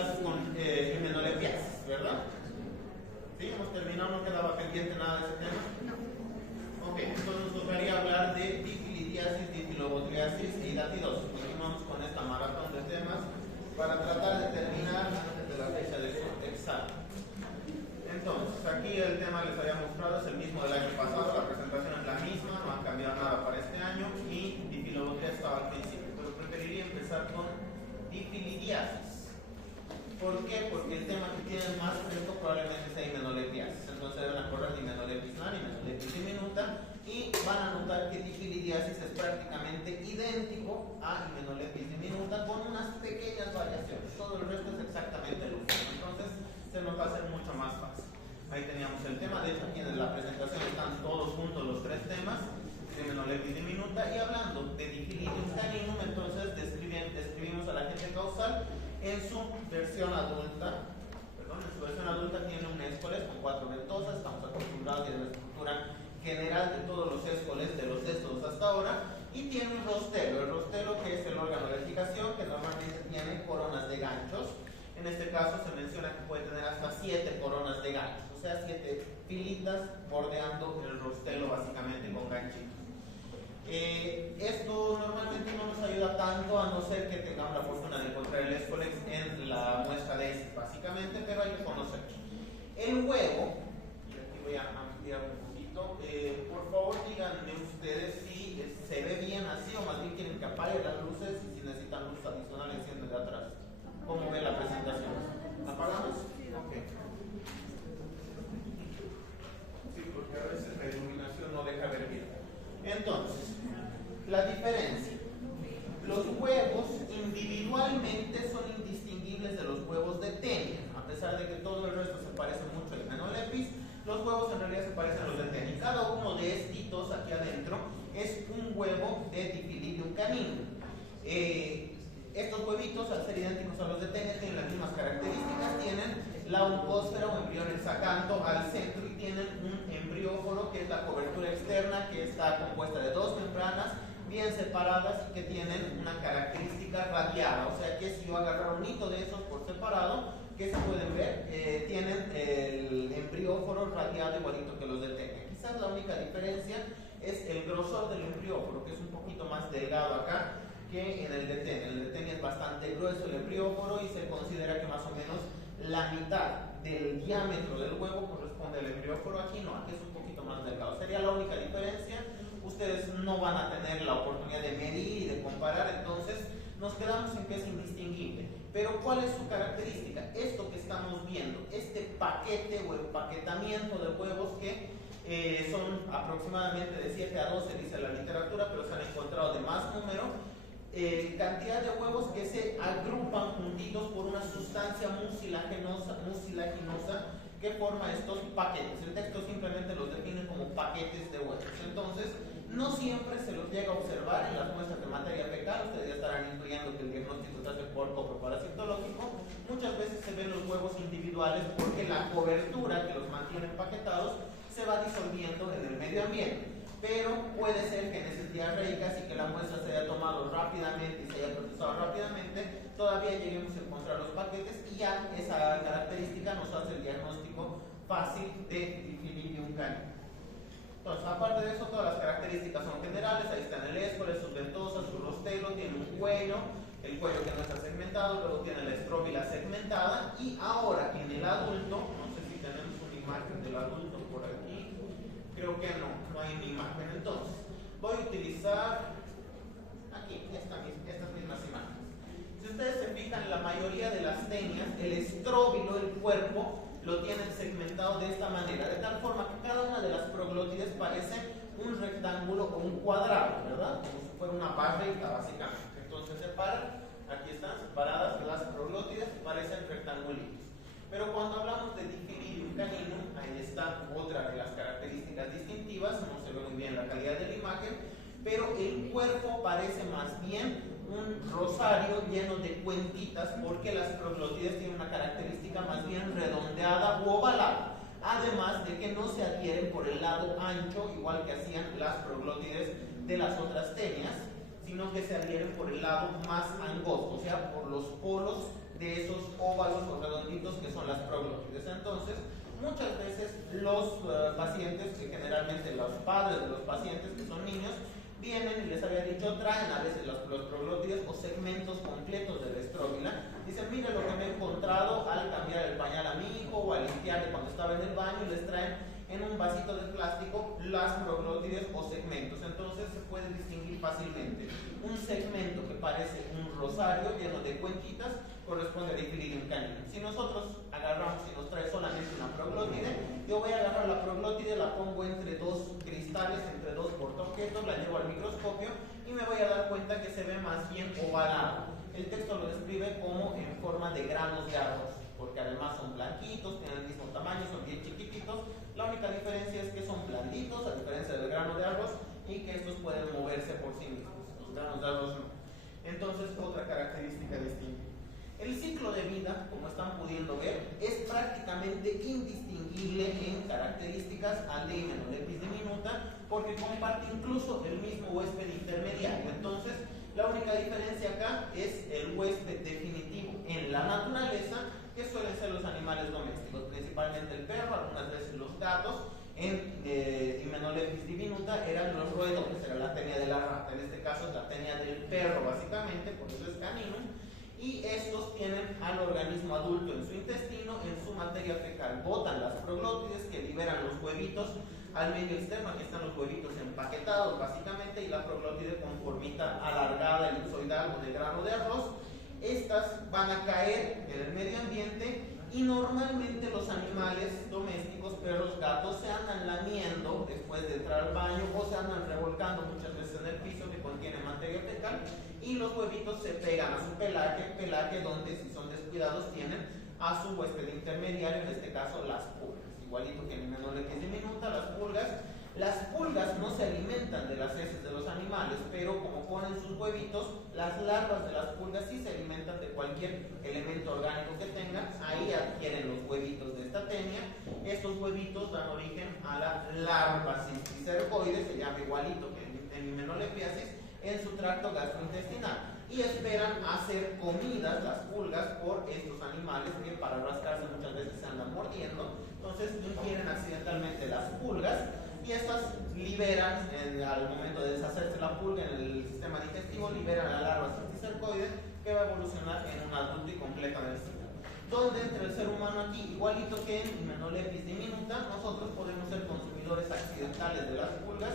clases con himenolepias, ¿verdad? ¿Sí? ¿Hemos terminado? ¿No quedaba pendiente nada de ese tema? No. Ok, entonces nos tocaría hablar de difilidiasis, difilobotliasis e hidatidosis. Continuamos con esta maratón de temas para tratar de terminar antes de la fecha del examen. Entonces, aquí el tema les había mostrado es el mismo del año pasado, la presentación es la misma, no ha cambiado nada para este año y difilobotliasis estaba al principio, pero preferiría empezar con difilidiasis. ¿Por qué? Porque el tema que tienen más fresco probablemente sea himenolepiasis. Entonces deben acordar de himenolepis lan, himenolepis diminuta, y van a notar que difilidiasis es prácticamente idéntico a himenolepis diminuta con unas pequeñas variaciones. Todo el resto es exactamente lo mismo. Entonces se nos va a hacer mucho más fácil. Ahí teníamos el tema. De hecho, aquí en la presentación están todos juntos los tres temas de himenolepis diminuta. Y hablando de difilidium caninum, entonces describimos al agente causal en su versión adulta. En su versión adulta tiene un escoles con 4 ventosas. Estamos acostumbrados a la estructura general de todos los escoles de los éstodos hasta ahora. Y tiene un rostelo. El rostelo, que es el órgano de fijación, que normalmente tiene coronas de ganchos. En este caso se menciona que puede tener hasta 7 coronas de ganchos, o sea, 7 filitas bordeando el rostelo básicamente con ganchitos. Esto normalmente no nos ayuda tanto, a no ser que tengamos la fortuna de encontrar el escolex en la muestra de este, básicamente, pero hay que conocer. El huevo, y aquí voy a ampliar un poquito, por favor díganme ustedes si se ve bien así o más bien quieren que apague las luces y si necesitan luz adicional encienden de atrás. ¿Cómo ve la presentación? ¿Apagamos? Ok. Sí, porque a veces la iluminación no deja ver bien. Entonces, la diferencia. Los huevos individualmente son indistinguibles de los huevos de Tenia. A pesar de que todo el resto se parece mucho al himenolepis, los huevos en realidad se parecen a los de Tenia. Cada uno de estos aquí adentro es un huevo de Difilidium caninum. Estos huevitos, al ser idénticos a los de Tenia, tienen las mismas características. Tienen la oncósfera o embrión hexacanto al centro y tienen un embrióforo, que es la cobertura externa, que está compuesta de 2 membranas bien separadas y que tienen una característica radiada. O sea que si yo agarrar un hito de esos por separado, que se pueden ver, tienen el embrióforo radiado igualito que los de Tenia. Quizás la única diferencia es el grosor del embrióforo, que es un poquito más delgado acá que en el de Tenia. El de Tenia es bastante grueso el embrióforo y se considera que más o menos la mitad del diámetro del huevo corresponde al embrióforo. Aquí no, aquí es un poquito más delgado. Sería la única diferencia. Ustedes no van a tener la oportunidad de medir y de comparar, entonces nos quedamos en que es indistinguible. Pero ¿cuál es su característica? Esto que estamos viendo, este paquete o empaquetamiento de huevos que son aproximadamente de 7 a 12, dice la literatura, pero se han encontrado de más número. Cantidad de huevos que se agrupan juntitos por una sustancia mucilaginosa que forma estos paquetes. El texto simplemente los define como paquetes de huevos. Entonces, no siempre se los llega a observar en las muestras de materia fecal. Ustedes ya estarán incluyendo que el diagnóstico se hace por coproparasitológico. Muchas veces se ven los huevos individuales porque la cobertura que los mantiene empaquetados se va disolviendo en el medio ambiente. Pero puede ser que en esas diarreicas y que la muestra se haya tomado rápidamente y se haya procesado rápidamente, todavía lleguemos a encontrar los paquetes y ya esa característica nos hace el diagnóstico fácil de Difilidium caninum. Entonces, aparte de eso, todas las características son generales. Ahí están el escoles, sus ventosas, su rostelo, tiene un cuello, el cuello que no está segmentado, luego tiene la estróbila segmentada. Y ahora en el adulto, no sé si tenemos una imagen del adulto por aquí. Creo que no hay una imagen. Entonces, voy a utilizar aquí estas mismas imágenes. Si ustedes se fijan, la mayoría de las tenias, el estróbilo, el cuerpo, lo tienen segmentado de esta manera, de tal forma que cada una de las proglótides parece un rectángulo o un cuadrado, ¿verdad? Como si fuera una barrita, básicamente. Entonces aquí están separadas las proglótides y parecen rectangulitos. Pero cuando hablamos de Difilidium caninum, ahí está otra de las características distintivas. No se ve muy bien la calidad de la imagen, pero el cuerpo parece más bien un rosario lleno de cuentitas, porque las proglótides tienen una característica más bien redondeada u ovalada, además de que no se adhieren por el lado ancho, igual que hacían las proglótides de las otras tenias, sino que se adhieren por el lado más angosto, o sea, por los polos de esos óvalos o redonditos que son las proglótides. Entonces, muchas veces los pacientes, que generalmente los padres de los pacientes que son niños, vienen y les había dicho, traen a veces los proglótides o segmentos completos de la estróbila. Dicen, mire lo que me he encontrado al cambiar el pañal a mi hijo o al limpiarle cuando estaba en el baño, y les traen en un vasito de plástico las proglótides o segmentos. Entonces se puede distinguir fácilmente. Un segmento que parece un rosario lleno de cuenquitas corresponde a difilirium caninum. Si nosotros agarramos y nos trae solamente una proglótide, yo voy a agarrar la proglótide, la pongo entre dos cristales, entre dos portaobjetos, la llevo al microscopio y me voy a dar cuenta que se ve más bien ovalado. El texto lo describe como en forma de granos de arroz, porque además son blanquitos, tienen el mismo tamaño, son bien chiquititos. La única diferencia es que son blanditos, a diferencia del grano de arroz, y que estos pueden moverse por sí mismos. Los granos de arroz no. Entonces, otra característica distinta. El ciclo de vida, como están pudiendo ver, es prácticamente indistinguible en características al de Hymenolépis diminuta, porque comparte incluso el mismo huésped intermediario. Entonces, la única diferencia acá es el huésped definitivo en la naturaleza, que suelen ser los animales domésticos, principalmente el perro, algunas veces los gatos. En Hymenolépis diminuta eran los roedores, era la tenia de la rata, en este caso es la tenia del perro básicamente, por eso es canino. Y estos tienen al organismo adulto en su intestino, en su materia fecal botan las proglótides que liberan los huevitos al medio externo. Aquí están los huevitos empaquetados básicamente, y la proglótide con formita alargada, elipsoidal o de grano de arroz. Estas van a caer en el medio ambiente, y normalmente los animales domésticos, perros, gatos, se andan lamiendo después de entrar al baño, o se andan revolcando muchas veces en el piso que contiene materia fecal, y los huevitos se pegan a su pelaje donde, si son descuidados, tienen a su huésped intermediario, en este caso las pulgas. Igualito que en Hymenolépis diminuta, las pulgas no se alimentan de las heces de los animales, pero como ponen sus huevitos, las larvas de las pulgas sí se alimentan de cualquier elemento orgánico que tengan. Ahí adquieren los huevitos de esta tenia. Estos huevitos dan origen a la larva cisticercoide, se llama igualito que en Hymenolépis, en su tracto gastrointestinal, y esperan hacer comidas las pulgas por estos animales que para rascarse muchas veces se andan mordiendo. Entonces ingieren accidentalmente las pulgas, y estas liberan, al momento de deshacerse la pulga en el sistema digestivo, liberan a la larva cisticercoide, que va a evolucionar en un adulto y completa en el ciclo. Donde entre el ser humano aquí, igualito que en Hymenolépis diminuta, nosotros podemos ser consumidores accidentales de las pulgas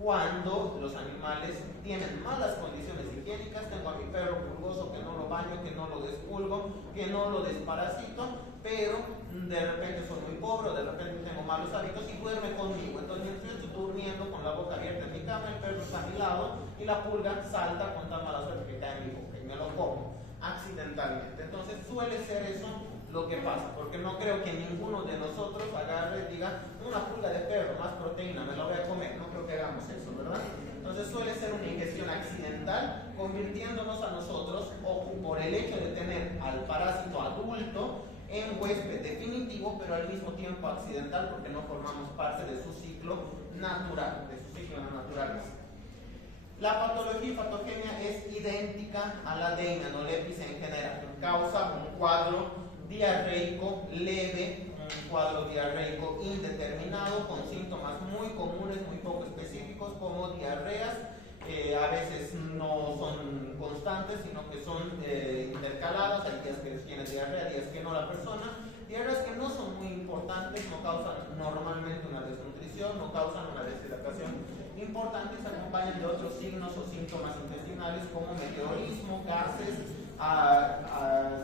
cuando los animales tienen malas condiciones higiénicas. Tengo a mi perro pulgoso que no lo baño, que no lo despulgo, que no lo desparasito, pero de repente soy muy pobre, de repente tengo malos hábitos y duerme conmigo. Entonces, mientras yo estoy durmiendo con la boca abierta en mi cama, el perro está a mi lado y la pulga salta con tan mala suerte que cae en mi boca y me lo como accidentalmente. Entonces, suele ser eso lo que pasa, porque no creo que ninguno de nosotros agarre y diga, una pulga de perro, más proteína, me la voy a comer. No creo que hagamos eso, ¿verdad? Entonces suele ser una ingestión accidental, convirtiéndonos a nosotros, o por el hecho de tener al parásito adulto, en huésped definitivo, pero al mismo tiempo accidental, porque no formamos parte de su ciclo natural, de su ciclo de la naturaleza. La patología y patogenia es idéntica a la de Hymenolépis en general. Causa un cuadro diarreico leve, un cuadro diarreico indeterminado, con síntomas muy comunes, muy poco específicos, como diarreas. A veces no son constantes, sino que son intercaladas. Hay días que tiene diarrea, días que no la persona. Diarreas que no son muy importantes, no causan normalmente una desnutrición, no causan una deshidratación importante, se acompañan de otros signos o síntomas intestinales como meteorismo, gases,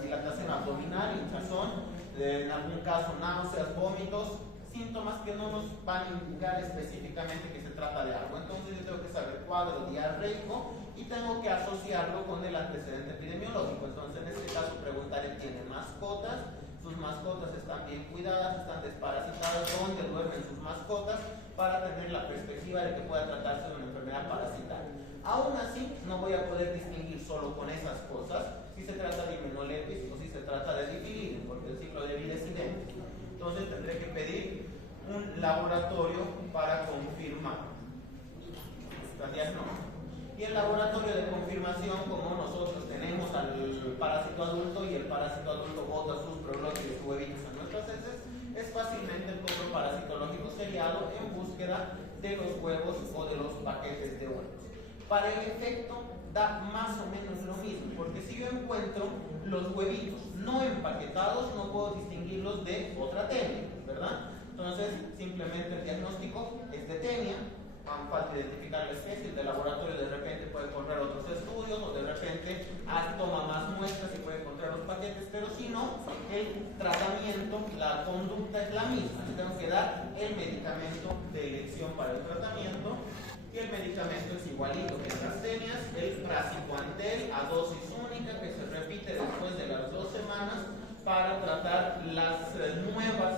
dilatación abdominal, hinchazón, en algún caso náuseas, vómitos, síntomas que no nos van a indicar específicamente que se trata de algo. Entonces yo tengo que saber cuadro diarreico y tengo que asociarlo con el antecedente epidemiológico. Entonces en este caso preguntaré, ¿tiene mascotas? Sus mascotas están bien cuidadas, están desparasitadas, ¿dónde duermen sus mascotas? Para tener la perspectiva de que pueda tratarse de una enfermedad parasitaria. Aún así, no voy a poder distinguir solo con esas cosas si se trata de Hymenolépis o si se trata de difilirium, porque el ciclo de vida es idéntico. Entonces tendré que pedir un laboratorio para confirmar este diagnóstico. Y el laboratorio de confirmación, como nosotros tenemos al parásito adulto y el parásito adulto bota sus proglótidos y huevitos en nuestras heces, es fácilmente el copo parasitológico seriado en búsqueda de los huevos o de los paquetes de huevos. Para el efecto da más o menos lo mismo, porque si yo encuentro los huevitos no empaquetados, no puedo distinguirlos de otra tenia, ¿verdad? Entonces, simplemente el diagnóstico es de tenia. Falta identificar la especie, el de laboratorio de repente puede encontrar otros estudios o de repente toma más muestras y puede encontrar los paquetes, pero si no, el tratamiento, la conducta es la misma. Le tengo que dar el medicamento de elección para el tratamiento y el medicamento es igualito que en las tenias, el praziquantel a dosis única que se repite después de las 2 semanas para tratar los nuevos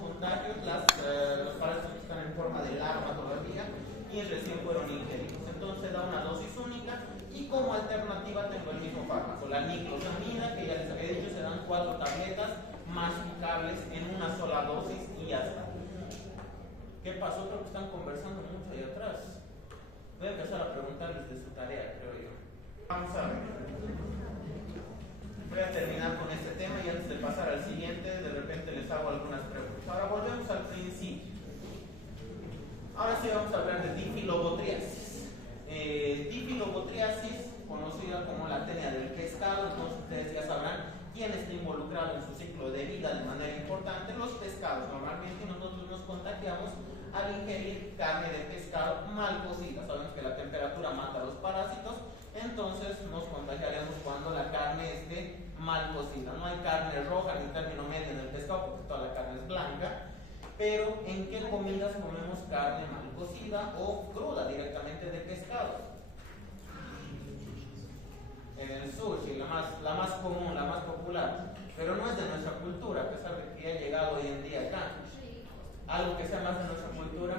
contagios, los parásitos que están en forma de larva todavía y recién fueron ingeridos. Entonces da una dosis única y como alternativa tengo el mismo fármaco, la niclosamida, que ya les había dicho, se dan 4 tabletas masticables en una sola dosis y ya está. ¿Qué pasó? Creo que están conversando mucho ahí atrás. Voy a empezar a preguntarles de su tarea, creo yo. Vamos a ver. Voy a terminar con este tema y antes de pasar al siguiente, de repente les hago algunas preguntas. Ahora volvemos al principio. Ahora sí vamos a hablar de difilobotriasis. Difilobotriasis, conocida como la tenia del pescado, entonces ustedes ya sabrán quién está involucrado en su ciclo de vida de manera importante. Los pescados, normalmente nosotros nos contagiamos al ingerir carne de pescado mal cocida. Sabemos que la temperatura mata a los parásitos, entonces nos contagiaremos cuando la carne esté mal cocida. No hay carne roja ni término medio en el pescado porque toda la carne es blanca. Pero ¿en qué comidas comemos carne mal cocida o cruda directamente de pescado? En el sushi, la más común, la más popular. Pero no es de nuestra cultura, a pesar de que ha llegado hoy en día acá. Algo que sea más de nuestra cultura.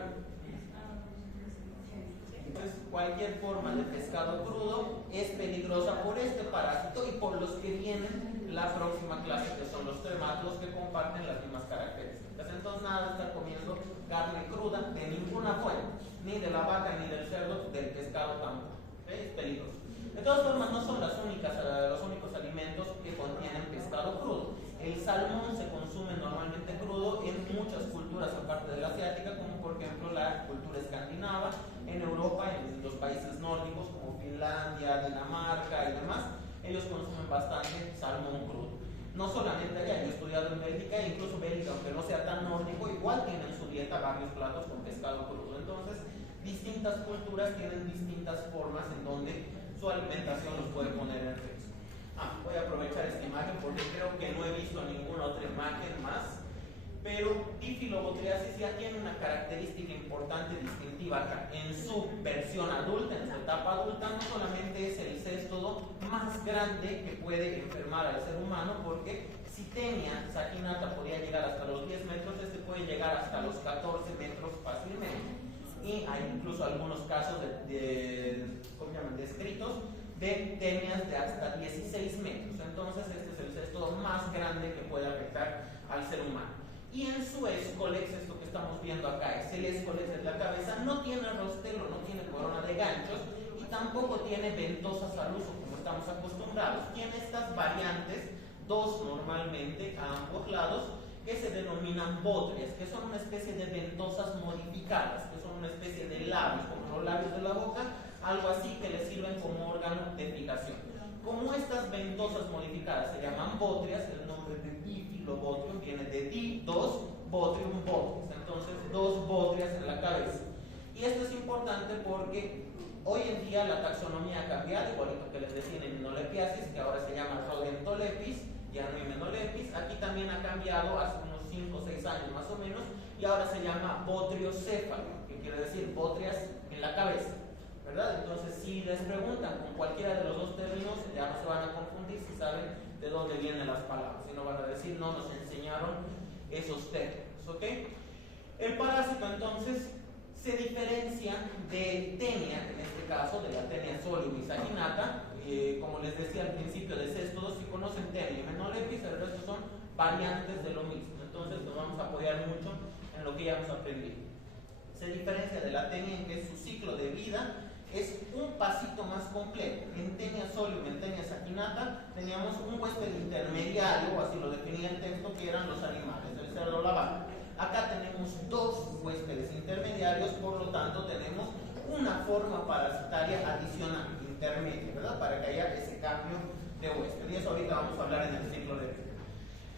Entonces, cualquier forma de pescado crudo es peligrosa por este parásito y por los que vienen la próxima clase, que son los tremátodos, que comparten las mismas características. Entonces, nada de estar comiendo carne cruda de ninguna fuente, ni de la vaca ni del cerdo, del pescado tampoco. ¿Okay? Es peligroso. De todas formas, no son los únicos alimentos que contienen pescado crudo. El salmón se consume normalmente crudo en muchas culturas, aparte de la asiática, como por ejemplo la cultura escandinava, en Europa, en los países nórdicos como Finlandia, Dinamarca y demás, ellos consumen bastante salmón crudo. No solamente allá, yo he estudiado en Bélgica, e incluso Bélgica, aunque no sea tan nórdico, igual tiene en su dieta varios platos con pescado crudo. Entonces, distintas culturas tienen distintas formas en donde su alimentación los puede poner en riesgo. Voy a aprovechar esta imagen porque creo que no he visto ninguna otra imagen más. Pero difilobotriasis ya tiene una característica importante distintiva acá. En su versión adulta, en su etapa adulta, no solamente es el céstodo más grande que puede enfermar al ser humano, porque si tenia saginata podía llegar hasta los 10 metros, este puede llegar hasta los 14 metros fácilmente. Y hay incluso algunos casos descritos de tenias de hasta 16 metros. Entonces este es el céstodo más grande que puede afectar al ser humano. Y en su escolex, esto que estamos viendo acá, es el escolex de la cabeza, no tiene rostelo, no tiene corona de ganchos y tampoco tiene ventosas al uso como estamos acostumbrados. Tiene estas variantes, dos normalmente a ambos lados, que se denominan botrias, que son una especie de ventosas modificadas, que son una especie de labios, como los labios de la boca, algo así que le sirven como órgano de fijación. Como estas ventosas modificadas se llaman botrias, el nombre de difilobotrium viene de di, dos, botrium, botrias. Entonces, dos botrias en la cabeza. Y esto es importante porque hoy en día la taxonomía ha cambiado, igualito que les decía en Hymenolepiasis, que ahora se llama Rodentolepis, ya no Hymenolepis. Aquí también ha cambiado hace unos 5 o 6 años más o menos, y ahora se llama botriocéfalo, que quiere decir botrias en la cabeza. ¿Verdad? Entonces, si les preguntan con cualquiera de los dos términos, ya no se van a confundir si saben de dónde vienen las palabras. Si no van a decir, no nos enseñaron esos términos. ¿Ok? El parásito, entonces, se diferencia de tenia, en este caso, de la tenia solium y saginata. Como les decía al principio de céstodos, si conocen tenia y Hymenolepis, el resto son variantes de lo mismo. Entonces, nos vamos a apoyar mucho en lo que ya hemos aprendido. Se diferencia de la tenia en que su ciclo de vida es un pasito más completo. En Taenia solium, en Taenia sacinata, teníamos un huésped intermediario, o así lo definía el texto, que eran los animales, el cerdo o la vaca. Acá tenemos dos huéspedes intermediarios, por lo tanto tenemos una forma parasitaria adicional, intermedia, ¿verdad? Para que haya ese cambio de huésped. Y eso ahorita vamos a hablar en el ciclo de vida.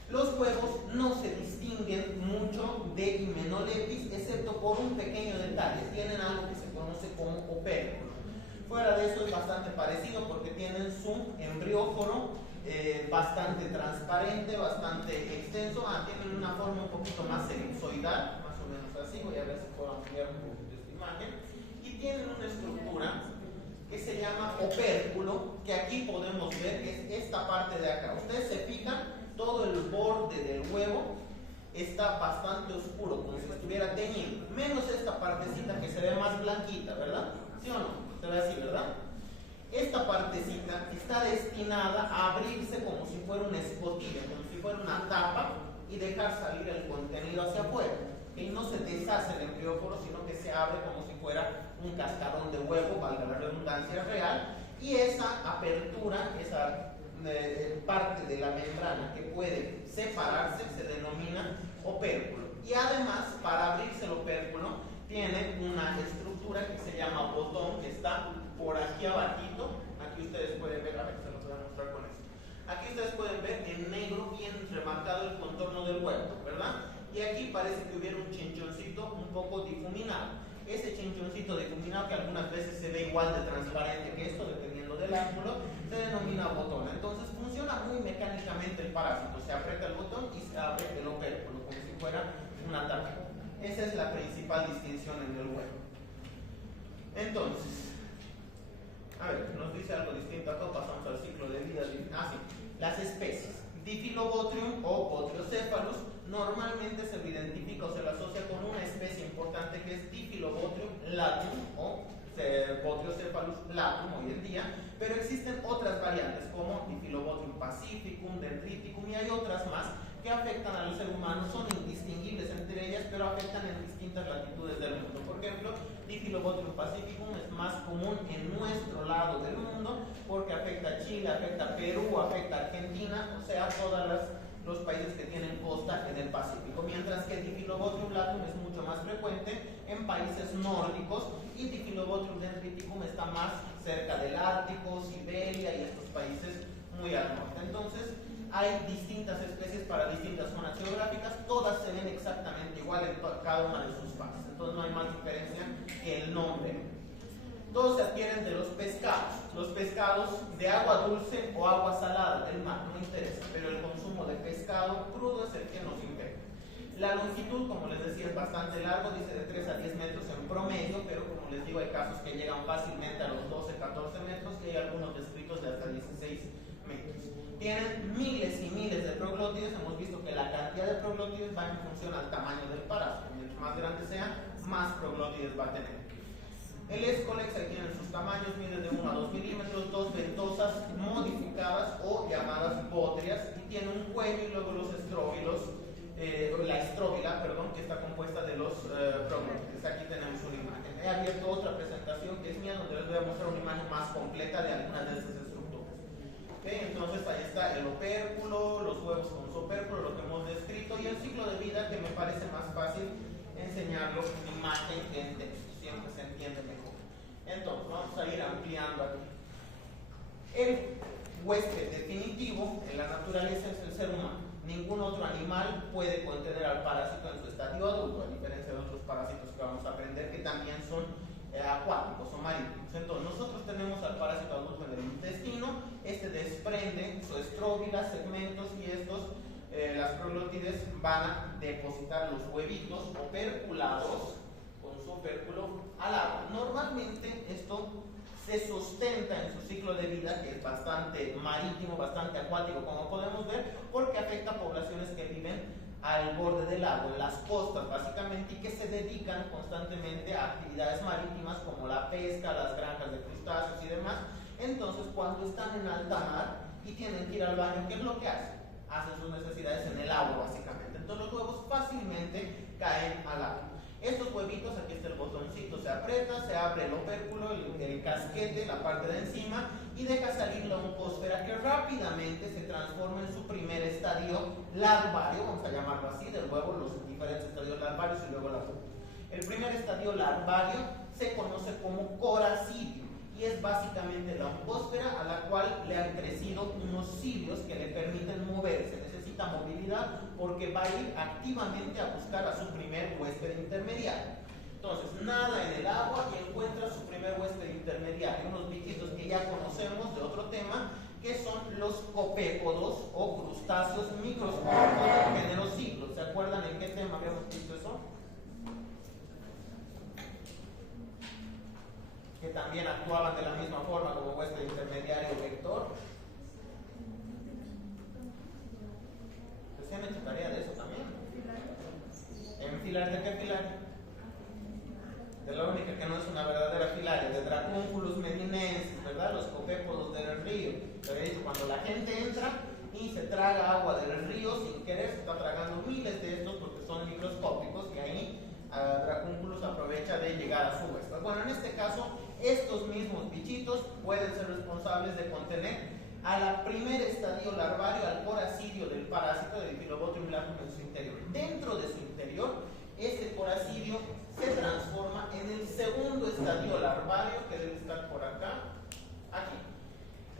Los huevos no se distinguen mucho de Hymenolepis, excepto por un pequeño detalle. Tienen algo que se conoce como opérculo. Fuera de eso es bastante parecido porque tienen su embrióforo bastante transparente, bastante extenso. Tienen una forma un poquito más elipsoidal, más o menos así. Voy a ver si puedo ampliar un poquito esta imagen. Y tienen una estructura que se llama opérculo, que aquí podemos ver que es esta parte de acá. Ustedes se fijan, todo el borde del huevo está bastante oscuro, como si estuviera teñido, menos esta partecita que se ve más blanquita, ¿verdad? ¿Sí o no? Se ve así, ¿verdad? Esta partecita está destinada a abrirse como si fuera una escotilla, como si fuera una tapa, y dejar salir el contenido hacia afuera. Y no se deshace el embrióforo, sino que se abre como si fuera un cascarón de huevo, valga la redundancia real, y esa apertura, esa parte de la membrana que puede separarse se denomina opérculo. Y además, para abrirse el opérculo, tiene una estructura que se llama botón, que está por aquí abajito. Aquí ustedes pueden ver, a ver, se los voy a mostrar con esto. Aquí ustedes pueden ver en negro bien remarcado el contorno del huevo, ¿verdad? Y aquí parece que hubiera un chinchoncito un poco difuminado. Ese chinchoncito difuminado, que algunas veces se ve igual de transparente que esto, dependiendo del ángulo, se denomina botón. Entonces funciona muy mecánicamente el parásito. Se aprieta el botón y se abre el opérculo, como si fuera una tapa. Esa es la principal distinción en el huevo. Entonces, a ver, nos dice algo distinto acá, pasamos al ciclo de vida. Sí, las especies. Diphylobotrium o Botriocephalus normalmente se lo identifica o se lo asocia con una especie importante que es Diphylobotrium latum o Botriocephalus latum hoy en día, pero existen otras variantes como Diphylobotrium pacificum, dendriticum, y hay otras más que afectan a los seres humanos, son indistinguibles entre ellas, pero afectan en distintas latitudes del mundo. Por ejemplo, Diphylobotrium pacificum es más común en nuestro lado del mundo porque afecta a Chile, afecta a Perú, afecta a Argentina, o sea, todos los países que tienen costa en el Pacífico, mientras que Diphylobotrium latum es mucho más frecuente en países nórdicos y Diphylobotrium dendriticum está más cerca del Ártico, Siberia y estos países muy al norte. Entonces, hay distintas especies para distintas zonas geográficas, todas se ven exactamente igual en cada una de sus fases, entonces no hay más diferencia que el nombre. Todos se adquieren de los pescados de agua dulce o agua salada del mar, no interesa, pero el consumo de pescado crudo es el que nos impede. La longitud, como les decía, es bastante largo, dice de 3 a 10 metros en promedio, pero como les digo, hay casos que llegan fácilmente a los 12, 14 metros y hay algunos descritos de hasta 16 metros. Tienen miles y miles de proglótides. Hemos visto que la cantidad de proglótides va en función al tamaño del parásito. Mientras más grande sea, más proglótides va a tener. El Escolex, aquí tienen sus tamaños, mide de 1 a 2 milímetros, dos ventosas modificadas o llamadas bótrias, y tiene un cuello y luego los estróbilos, la estróbila, perdón, que está compuesta de los proglótides. Aquí tenemos una imagen. He abierto otra presentación que es mía, donde les voy a mostrar una imagen más completa de algunas de estas estructuras. Entonces ahí está el opérculo, los huevos con su opérculo, lo que hemos descrito, y el ciclo de vida, que me parece más fácil enseñarlo en imagen que en texto, siempre se entiende mejor. Entonces vamos a ir ampliando aquí. El huésped definitivo en la naturaleza es el ser humano. Ningún otro animal puede contener al parásito en su estadio adulto, a diferencia de otros parásitos que vamos a aprender que también son acuáticos o marítimos. Entonces nosotros tenemos al parásito adulto en el intestino. Este desprende su estróbila, segmentos, y estos, las proglótides, van a depositar los huevitos operculados con su opérculo al agua. Normalmente esto se sustenta en su ciclo de vida, que es bastante marítimo, bastante acuático, como podemos ver, porque afecta a poblaciones que viven al borde del lago, en las costas básicamente, y que se dedican constantemente a actividades marítimas como la pesca, las granjas de crustáceos y demás. Entonces, cuando están en alta mar y tienen que ir al baño, ¿qué es lo que hacen? Hacen sus necesidades en el agua básicamente. Entonces los huevos fácilmente caen al agua. Estos huevitos, aquí está el botoncito, se aprieta, se abre el opérculo, el casquete, la parte de encima, y deja salir la oncósfera que rápidamente se transforma en su primer estadio larvario, vamos a llamarlo así, del huevo, los diferentes estadios larvarios y luego la pupa. El primer estadio larvario se conoce como coracidio y es básicamente la oncósfera a la cual le han crecido unos cilios que le permiten moverse. Necesita movilidad porque va a ir activamente a buscar a su primer huésped intermediario. Entonces, nada en el agua y encuentra su primer huésped intermediario, unos bichitos que ya conocemos de otro tema, que son los copépodos o crustáceos microscópicos del género Ciclo. ¿Se acuerdan en qué tema habíamos visto eso? Que también actuaban de la misma forma como huésped intermediario vector. ¿Se han hecho tarea de eso también? ¿En filaria de qué filaria? De la única que no es una verdadera filaria, de Dracunculus medinensis, ¿verdad? Los copépodos del río. Cuando la gente entra y se traga agua del río sin querer, se está tragando miles de estos porque son microscópicos y ahí Dracunculus aprovecha de llegar a su huésped. Bueno, en este caso, estos mismos bichitos pueden ser responsables de contener a la primer estadio larvario, al coracidio del parásito del Diphylobothrium lacum en su interior. Dentro de su interior, este coracidio se transforma en el segundo estadio larvario, que debe estar por acá, aquí.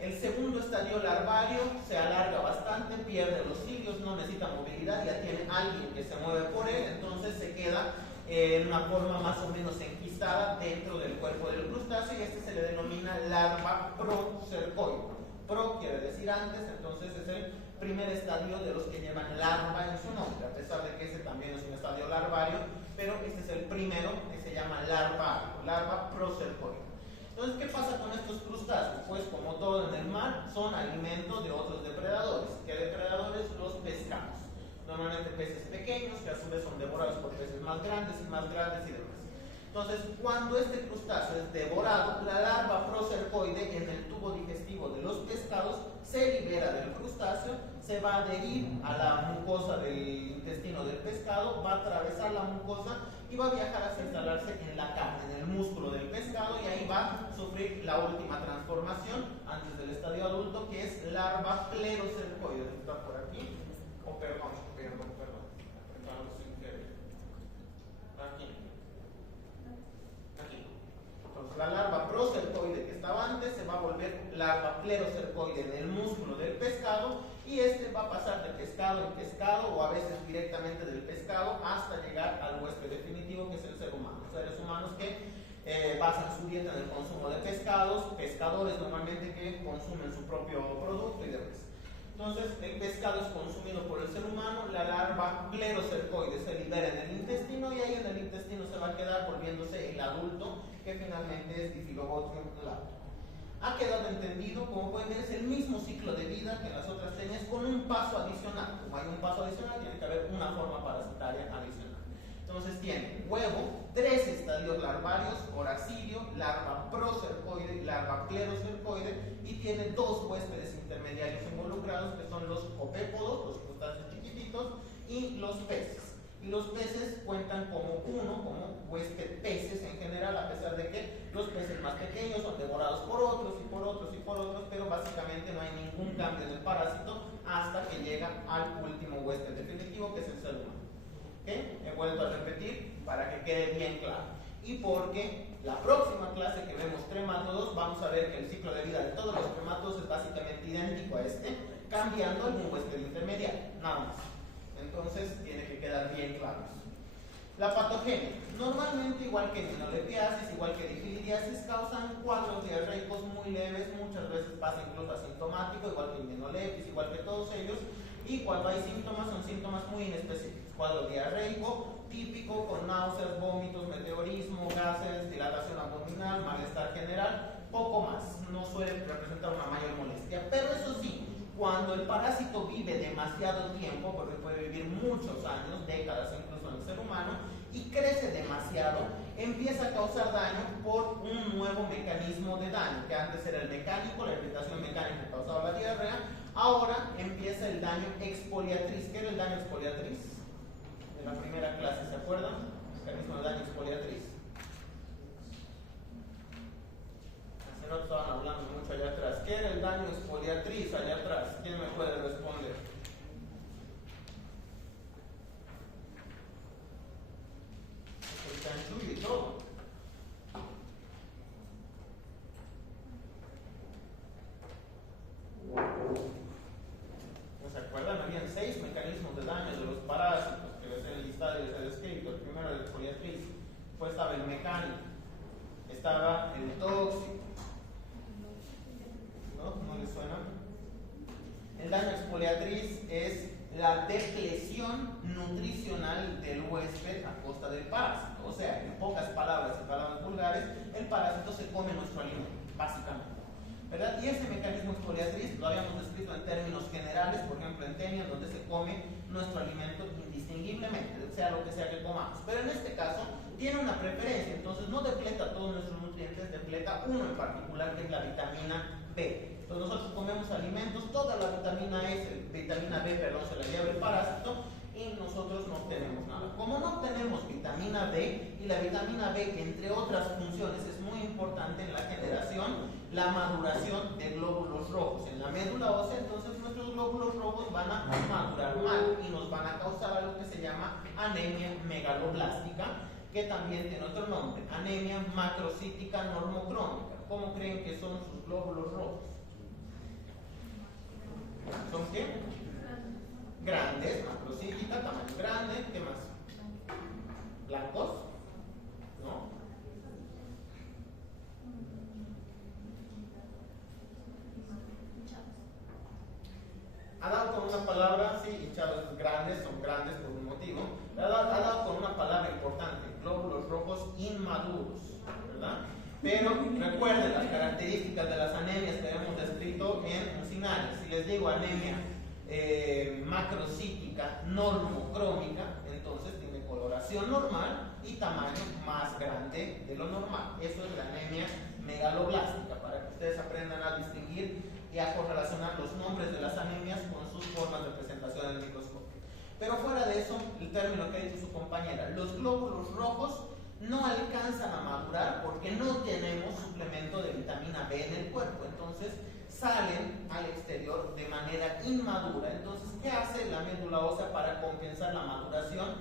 El segundo estadio larvario se alarga bastante, pierde los cilios, no necesita movilidad, ya tiene alguien que se mueve por él, entonces se queda en una forma más o menos enquistada dentro del cuerpo del crustáceo y este se le denomina larva procercoide. Pro quiere decir antes, entonces es el primer estadio de los que llevan larva en su nombre, a pesar de que ese también es un estadio larvario, pero este es el primero que se llama larva procercoide. Entonces, ¿qué pasa con estos crustáceos? Pues como todo en el mar, son alimentos de otros depredadores. ¿Qué depredadores? Los pescados. Normalmente peces pequeños que a su vez son devorados por peces más grandes y demás. Entonces, cuando este crustáceo es devorado, la larva procercoide en el tubo digestivo de los pescados se libera del crustáceo, se va a adherir a la mucosa del intestino del pescado, va a atravesar la mucosa y va a viajar hasta instalarse en la carne, en el músculo del pescado, y ahí va a sufrir la última transformación antes del estadio adulto, que es larva clerocercoide. ¿Está por aquí? Perdón. Aquí. Entonces, la larva procercoide que estaba antes se va a volver larva clerocercoide en el músculo del pescado, y este va a pasar de pescado en pescado o a veces directamente del pescado hasta llegar al huésped definitivo, que es el ser humano. Seres humanos que basan su dieta en el consumo de pescados, pescadores normalmente que consumen su propio producto y demás. Entonces, el pescado es consumido por el ser humano, la larva clerocercoide se libera en el intestino y ahí en el intestino se va a quedar volviéndose el adulto, que finalmente es Diphylobothrium lacum. Ha quedado entendido, como pueden ver, es el mismo ciclo de vida que en las otras señas, con un paso adicional. Como hay un paso adicional, tiene que haber una forma parasitaria adicional. Entonces tiene huevo, 3 estadios larvarios, coracidio, larva procercoide, larva clerocercoide, y tiene 2 huéspedes intermediarios involucrados, que son los copépodos, los crustáceos chiquititos, y los peces. Y los peces cuentan como huésped peces en general, a pesar de que los peces más pequeños son devorados por otros y por otros y por otros, pero básicamente no hay ningún cambio en el parásito hasta que llega al último huésped definitivo, que es el ser humano. ¿Okay? He vuelto a repetir para que quede bien claro. Y porque la próxima clase que vemos tremátodos, vamos a ver que el ciclo de vida de todos los tremátodos es básicamente idéntico a este, cambiando algún huésped intermediario, nada más. Entonces tiene que quedar bien claro eso. La patogenia. Normalmente, igual que minolepiasis, igual que difilidiasis, causan cuadros diarreicos muy leves, muchas veces pasa incluso asintomático, igual que minolepis, igual que todos ellos, y cuando hay síntomas, son síntomas muy inespecíficos. Cuadro diarreico, típico, con náuseas, vómitos, meteorismo, gases, dilatación abdominal, malestar general, poco más, no suele representar una mayor molestia, pero eso sí, cuando el parásito vive demasiado tiempo, porque puede vivir muchos años, décadas incluso en el ser humano, y crece demasiado, empieza a causar daño por un nuevo mecanismo de daño, que antes era el mecánico, la irritación mecánica que causaba la diarrea, ahora empieza el daño exfoliatriz. ¿Qué era el daño exfoliatriz? De la primera clase, ¿se acuerdan? mecanismo de daño exfoliatriz. Hace rato estaban hablando mucho allá atrás. ¿Qué era el daño exfoliatriz allá atrás? ¿Quién me puede responder? El chanchullo y todo. ¿No se acuerdan? Habían 6 mecanismos de daño de los parásitos que ves en el listado y les he descrito. El primero era el exfoliatriz, después estaba el mecánico, estaba el tóxico. ¿No? ¿No les suena? El daño exfoliatriz es la depleción nutricional del huésped a costa del parásito. O sea, en pocas palabras y palabras vulgares, el parásito se come nuestro alimento, básicamente. ¿Verdad? Y ese mecanismo exfoliatriz lo habíamos descrito en términos generales, por ejemplo en Tenia, donde se come nuestro alimento indistinguiblemente, sea lo que sea que comamos. Pero en este caso tiene una preferencia, entonces no depleta todos nuestros nutrientes, depleta uno en particular, que es la vitamina B. Entonces nosotros comemos alimentos, toda la vitamina B, se la lleva el parásito y nosotros no obtenemos nada. Como no obtenemos vitamina B, y la vitamina B, entre otras funciones, es muy importante en la generación, la maduración de glóbulos rojos en la médula ósea, entonces nuestros glóbulos rojos van a madurar mal y nos van a causar algo que se llama anemia megaloblástica, que también tiene otro nombre, anemia macrocítica normocrónica. ¿Cómo creen que son sus glóbulos rojos? ¿Son qué? Grandes, macrocítica, tamaño grande, ¿qué más? ¿Blancos? ¿No? Ha dado con una palabra, sí, hinchados grandes, son grandes por un motivo. Ha dado con una palabra importante, glóbulos rojos inmaduros, ¿verdad? Pero recuerden las características de las anemias que hemos descrito en Mucinales. Si les digo anemia macrocítica normocrómica, entonces tiene coloración normal y tamaño más grande de lo normal. Eso es la anemia megaloblástica, para que ustedes aprendan a distinguir y a correlacionar los nombres de las anemias con sus formas de presentación en el microscopio. Pero fuera de eso, el término que ha dicho su compañera, los glóbulos rojos no alcanzan a madurar porque no tenemos suplemento de vitamina B en el cuerpo, entonces salen al exterior de manera inmadura. Entonces, ¿qué hace la médula ósea para compensar la maduración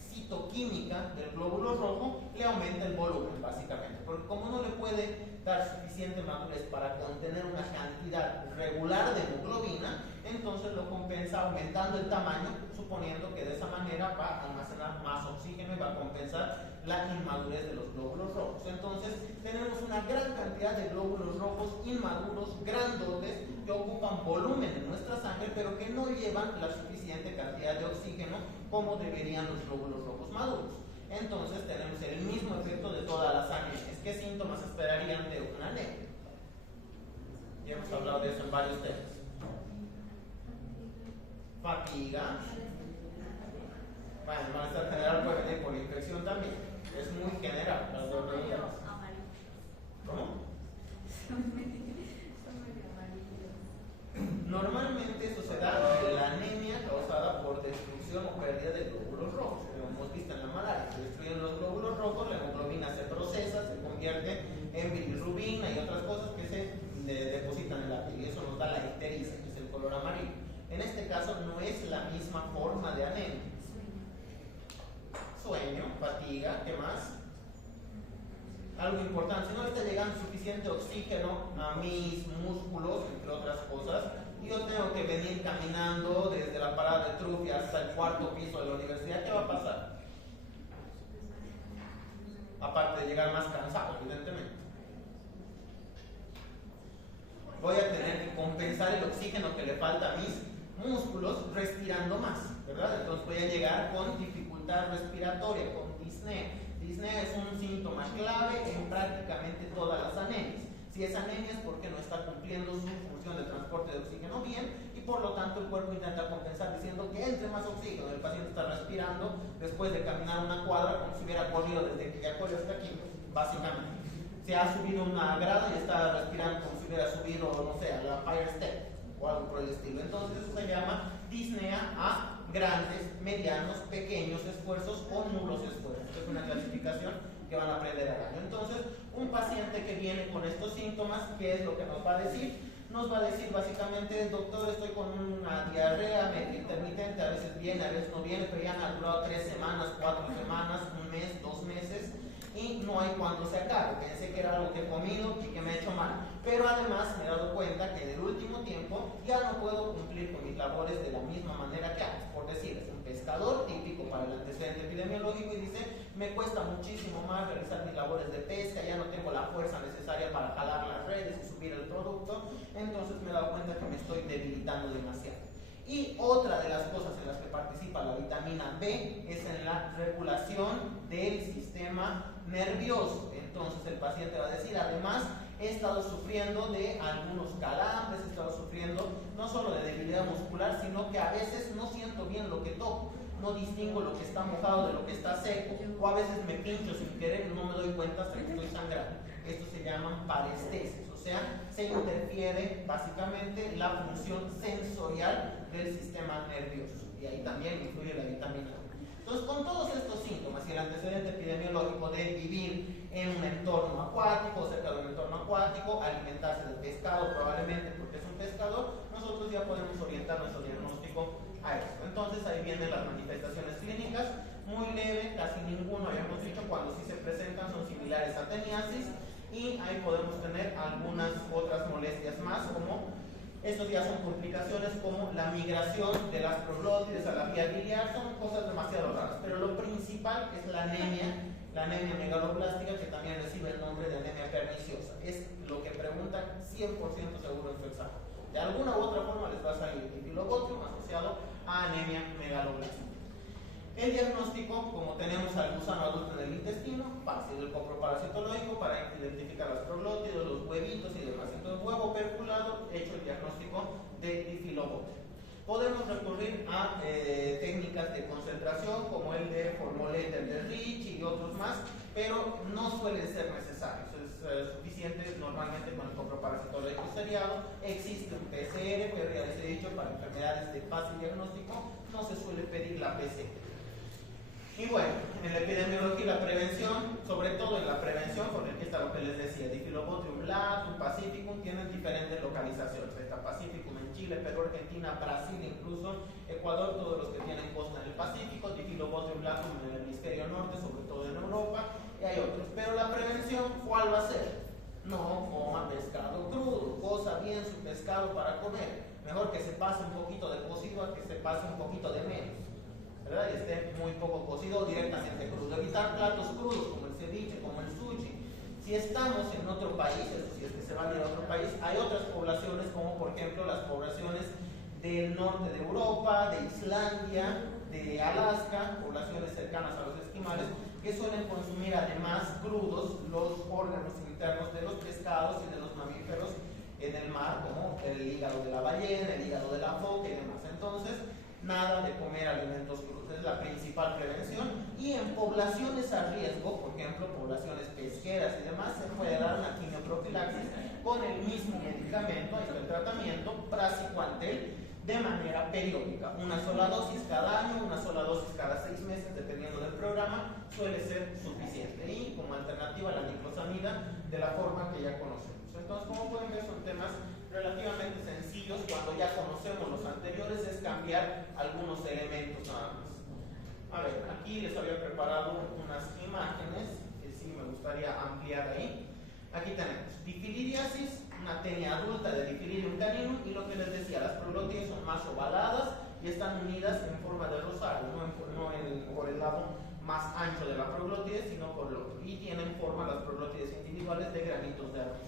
citoquímica del glóbulo rojo? Le aumenta el volumen, básicamente, porque como no le puede dar suficiente madurez para contener una cantidad regular de hemoglobina, entonces lo compensa aumentando el tamaño, suponiendo que de esa manera va a almacenar más oxígeno y va a compensar la inmadurez de los glóbulos rojos. Entonces tenemos una gran cantidad de glóbulos rojos inmaduros, grandotes, que ocupan volumen en nuestra sangre, pero que no llevan la suficiente cantidad de oxígeno como deberían los glóbulos rojos maduros. Entonces tenemos el mismo efecto de todas las anemias. ¿Qué síntomas esperarían de una anemia? Ya hemos hablado de eso en varios temas. Fatiga. Bueno, el malestar general puede venir por infección también. Es muy general. Las dos preguntas. ¿Cómo? Normalmente eso se da de la anemia causada por destrucción o pérdida de glóbulos rojos. Como hemos visto en la malaria, se destruyen los glóbulos rojos, la hemoglobina se procesa, se convierte en bilirrubina y otras cosas que se depositan en la piel, y eso nos da la ictericia, que es el color amarillo. En este caso no es la misma forma de anemia. Sueño, fatiga, ¿qué más? Algo importante, si no le está llegando suficiente oxígeno a mis músculos, entre otras cosas, y yo tengo que venir caminando desde la parada de Trufi hasta el 4º piso de la universidad, ¿qué va a pasar? Aparte de llegar más cansado, evidentemente. Voy a tener que compensar el oxígeno que le falta a mis músculos respirando más, ¿verdad? Entonces voy a llegar con dificultad respiratoria, con disnea. Disnea es un síntoma clave en prácticamente todas las anemias. Si es anemia es porque no está cumpliendo su función de transporte de oxígeno bien, y por lo tanto el cuerpo intenta compensar diciendo que entre más oxígeno. El paciente está respirando después de caminar una cuadra como si hubiera corrido desde que ya corrió hasta aquí, básicamente. Se ha subido una grada y está respirando como si hubiera subido, no sé, a la Fire Step o algo por el estilo. Entonces eso se llama disnea grandes, medianos, pequeños esfuerzos o nulos esfuerzos. Esta es una clasificación que van a aprender al año. Entonces, un paciente que viene con estos síntomas, ¿qué es lo que nos va a decir? Nos va a decir básicamente: doctor, estoy con una diarrea medio intermitente, a veces viene, a veces no viene, pero ya me ha durado 3 semanas, 4 semanas, 1 mes, 2 meses, y no hay cuándo se acabe. Pensé que era algo que he comido y que me ha hecho mal, pero además me he dado cuenta que en el último tiempo ya no puedo cumplir con mis labores de la misma manera que antes. Por decir, es un pescador típico para el antecedente epidemiológico y dice: me cuesta muchísimo más realizar mis labores de pesca, ya no tengo la fuerza necesaria para jalar las redes y subir el producto, entonces me he dado cuenta que me estoy debilitando demasiado. Y otra de las cosas en las que participa la vitamina B es en la regulación del sistema nervioso. Entonces el paciente va a decir: además, he estado sufriendo de algunos calambres, he estado sufriendo no solo de debilidad muscular, sino que a veces no siento bien lo que toco, no distingo lo que está mojado de lo que está seco, o a veces me pincho sin querer y no me doy cuenta hasta que estoy sangrando. Esto se llaman parestesis, o sea, se interfiere básicamente la función sensorial del sistema nervioso, y ahí también influye la vitamina D. Entonces, con todos estos síntomas y el antecedente epidemiológico de vivir en un entorno acuático, cerca de un entorno acuático, alimentarse de pescado probablemente porque es un pescador, nosotros ya podemos orientar nuestro diagnóstico a esto. Entonces ahí vienen las manifestaciones clínicas, muy leve, casi ninguno, habíamos dicho, cuando sí se presentan son similares a teniasis, y ahí podemos tener algunas otras molestias más, como estos ya son complicaciones como la migración de las proglótides a la vía biliar. Son cosas demasiado raras, pero lo principal es la anemia megaloblástica, que también recibe el nombre de anemia perniciosa. Es lo que preguntan 100% seguro en su examen. De alguna u otra forma les va a salir difilobotium asociado a anemia megaloblástica. El diagnóstico, como tenemos al gusano adulto en el intestino, fácil, el coproparasitológico para identificar las proglótides, los huevitos y demás. Entonces, huevo perculado, hecho el diagnóstico de difilobotium. Podemos recurrir a técnicas de concentración como el de Formolet, el de Rich y otros más, pero no suelen ser necesarios. Es suficiente normalmente con el coproparasitológico seriado. Existe un PCR, pero ya les he dicho, para enfermedades de fácil diagnóstico no se suele pedir la PCR. Y bueno, en la epidemiología y la prevención, sobre todo en la prevención, porque aquí está lo que les decía: Difilobotium latum, Pacificum, tienen diferentes localizaciones. Está Pacificum en Chile, Perú, Argentina, Brasil, incluso Ecuador, todos los que tienen costa en el Pacífico. Difilobotium latum en el hemisferio norte, sobre todo en Europa, y hay otros. Pero la prevención, ¿cuál va a ser? No coma pescado crudo, cosa bien su pescado para comer. Mejor que se pase un poquito de cocido a que se pase un poquito de menos, ¿verdad? Y esté muy poco cocido o directamente crudo. Evitar platos crudos como el ceviche, como el sushi. Si estamos en otro país, eso sí, es que se van a ir a otro país, hay otras poblaciones como por ejemplo las poblaciones del norte de Europa, de Islandia, de Alaska, poblaciones cercanas a los esquimales, que suelen consumir además crudos los órganos internos de los pescados y de los mamíferos en el mar, como el hígado de la ballena, el hígado de la foca y demás. Entonces, nada de comer alimentos crudos, es la principal prevención. Y en poblaciones a riesgo, por ejemplo, poblaciones pesqueras y demás, se puede dar una quimioprofilaxis con el mismo medicamento, el tratamiento praziquantel, de manera periódica. Una sola dosis cada año, una sola dosis cada 6 meses, dependiendo del programa, suele ser suficiente. Y como alternativa la niclosamida, de la forma que ya conocemos. Entonces, como pueden ver, son temas relativamente sencillos. Cuando ya conocemos los anteriores, es cambiar algunos elementos nada más. A ver, aquí les había preparado unas imágenes que sí me gustaría ampliar ahí. Aquí tenemos difiliriasis, una tenia adulta de Difilirium caninum, y lo que les decía, las proglótides son más ovaladas y están unidas en forma de rosario, no por el lado más ancho de la proglótide, sino por el otro, y tienen forma las proglótides individuales de granitos de arroz.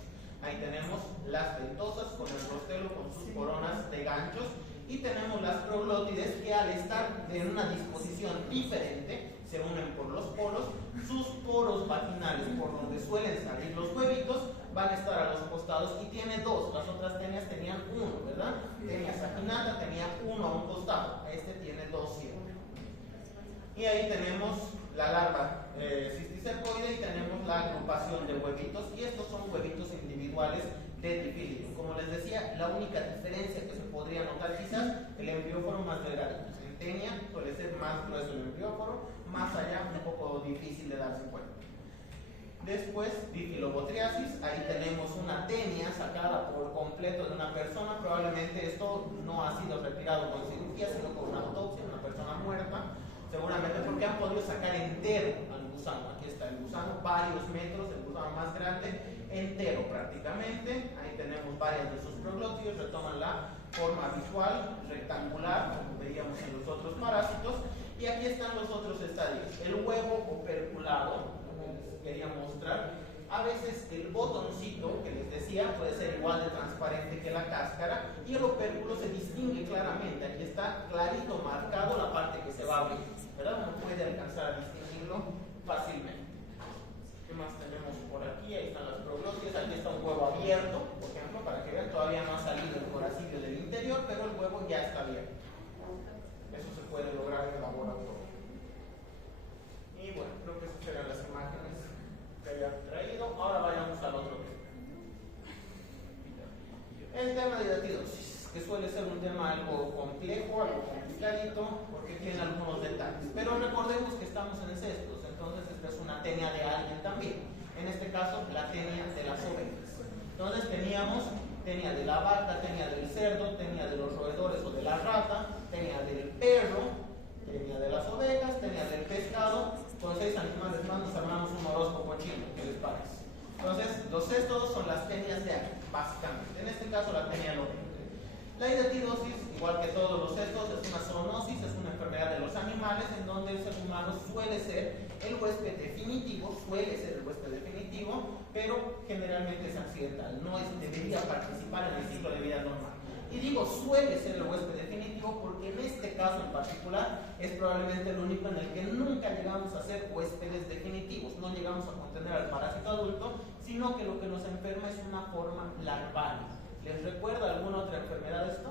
Ahí tenemos las ventosas con el rostelo, con sus coronas de ganchos, y tenemos las proglótides que, al estar en una disposición diferente, se unen por los polos. Sus poros vaginales, por donde suelen salir los huevitos, van a estar a los costados, y tiene dos. Las otras tenias tenían uno, ¿verdad? Tenia saginata tenía uno a un costado, este tiene dos siempre. Y ahí tenemos la larva cisticercoide y tenemos la agrupación de huevitos, y estos son huevitos individuales de Difilirium. Como les decía, la única diferencia que se podría notar, quizás el embrióforo más delgadito. tenia, suele ser más grueso el embrióforo, más allá un poco difícil de darse cuenta. Después, difilobotriasis, ahí tenemos una tenia sacada por completo de una persona, probablemente esto no ha sido retirado con cirugía, sino con una autopsia, una persona muerta, seguramente porque han podido sacar entero al gusano. Aquí está el gusano, varios metros, el gusano más grande, entero prácticamente. Ahí tenemos varias de sus proglótidos, retoman la forma visual, rectangular, como veíamos en los otros parásitos. Y aquí están los otros estadios. El huevo operculado, les quería mostrar. A veces el botoncito que les decía puede ser igual de transparente que la cáscara y el opérculo se distingue claramente. Aquí está clarito marcado la parte que se va a abrir, ¿verdad? Uno puede alcanzar a distinguirlo fácilmente. ¿Qué más tenemos por aquí? Ahí están las proglótidas. Aquí está un huevo abierto, por ejemplo, para que vean, todavía no ha salido el coracidio del interior, pero el huevo ya está abierto. Eso se puede lograr en laboratorio. Y bueno, creo que esas eran las imágenes que había traído. Ahora vayamos al otro tema. El tema de hidatidosis, que suele ser un tema algo complejo, algo complicadito, porque tiene algunos detalles. Pero recordemos que estamos en cestos, entonces esta es una tenia de alguien también. En este caso, la tenia de las ovejas. Entonces teníamos tenia de la vaca, tenia del cerdo, tenia de los roedores o de la rata, tenia del perro, tenia de las ovejas, tenia del pescado. Con 6 animales más nos armamos un horóscopo chino, ¿qué les parece? Entonces, los céstodos son las tenias de aquí, básicamente. En este caso, la tenia lógica. La hidatidosis, igual que todos los céstodos, es una zoonosis, es una enfermedad de los animales en donde el ser humano suele ser el huésped definitivo, pero generalmente es accidental, no debería participar en el ciclo de vida normal. Y digo suele ser el huésped definitivo porque en este caso en particular es probablemente el único en el que nunca llegamos a ser huéspedes definitivos, no llegamos a contener al parásito adulto, sino que lo que nos enferma es una forma larval. ¿Les recuerda alguna otra enfermedad esto?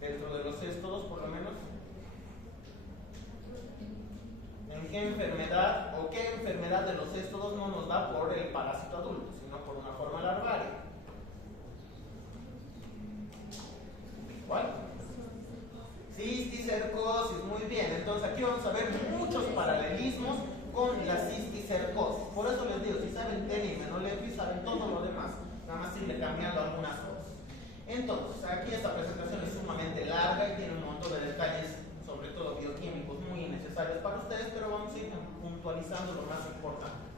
Dentro de los céstodos, por lo menos. ¿En qué enfermedad o qué enfermedad de los céstodos no nos da por el parásito adulto, sino por una forma larvaria? ¿Cuál? Cisticercosis, muy bien. Entonces aquí vamos a ver muchos paralelismos con la cisticercosis. Por eso les digo, si saben tenia y menolepis, saben todo lo demás. Nada más irle cambiando algunas cosas. Entonces, aquí esta presentación es sumamente larga y tiene un montón de detalles, sobre todo bioquímicos, muy innecesarios para ustedes, pero vamos a ir puntualizando lo más importante.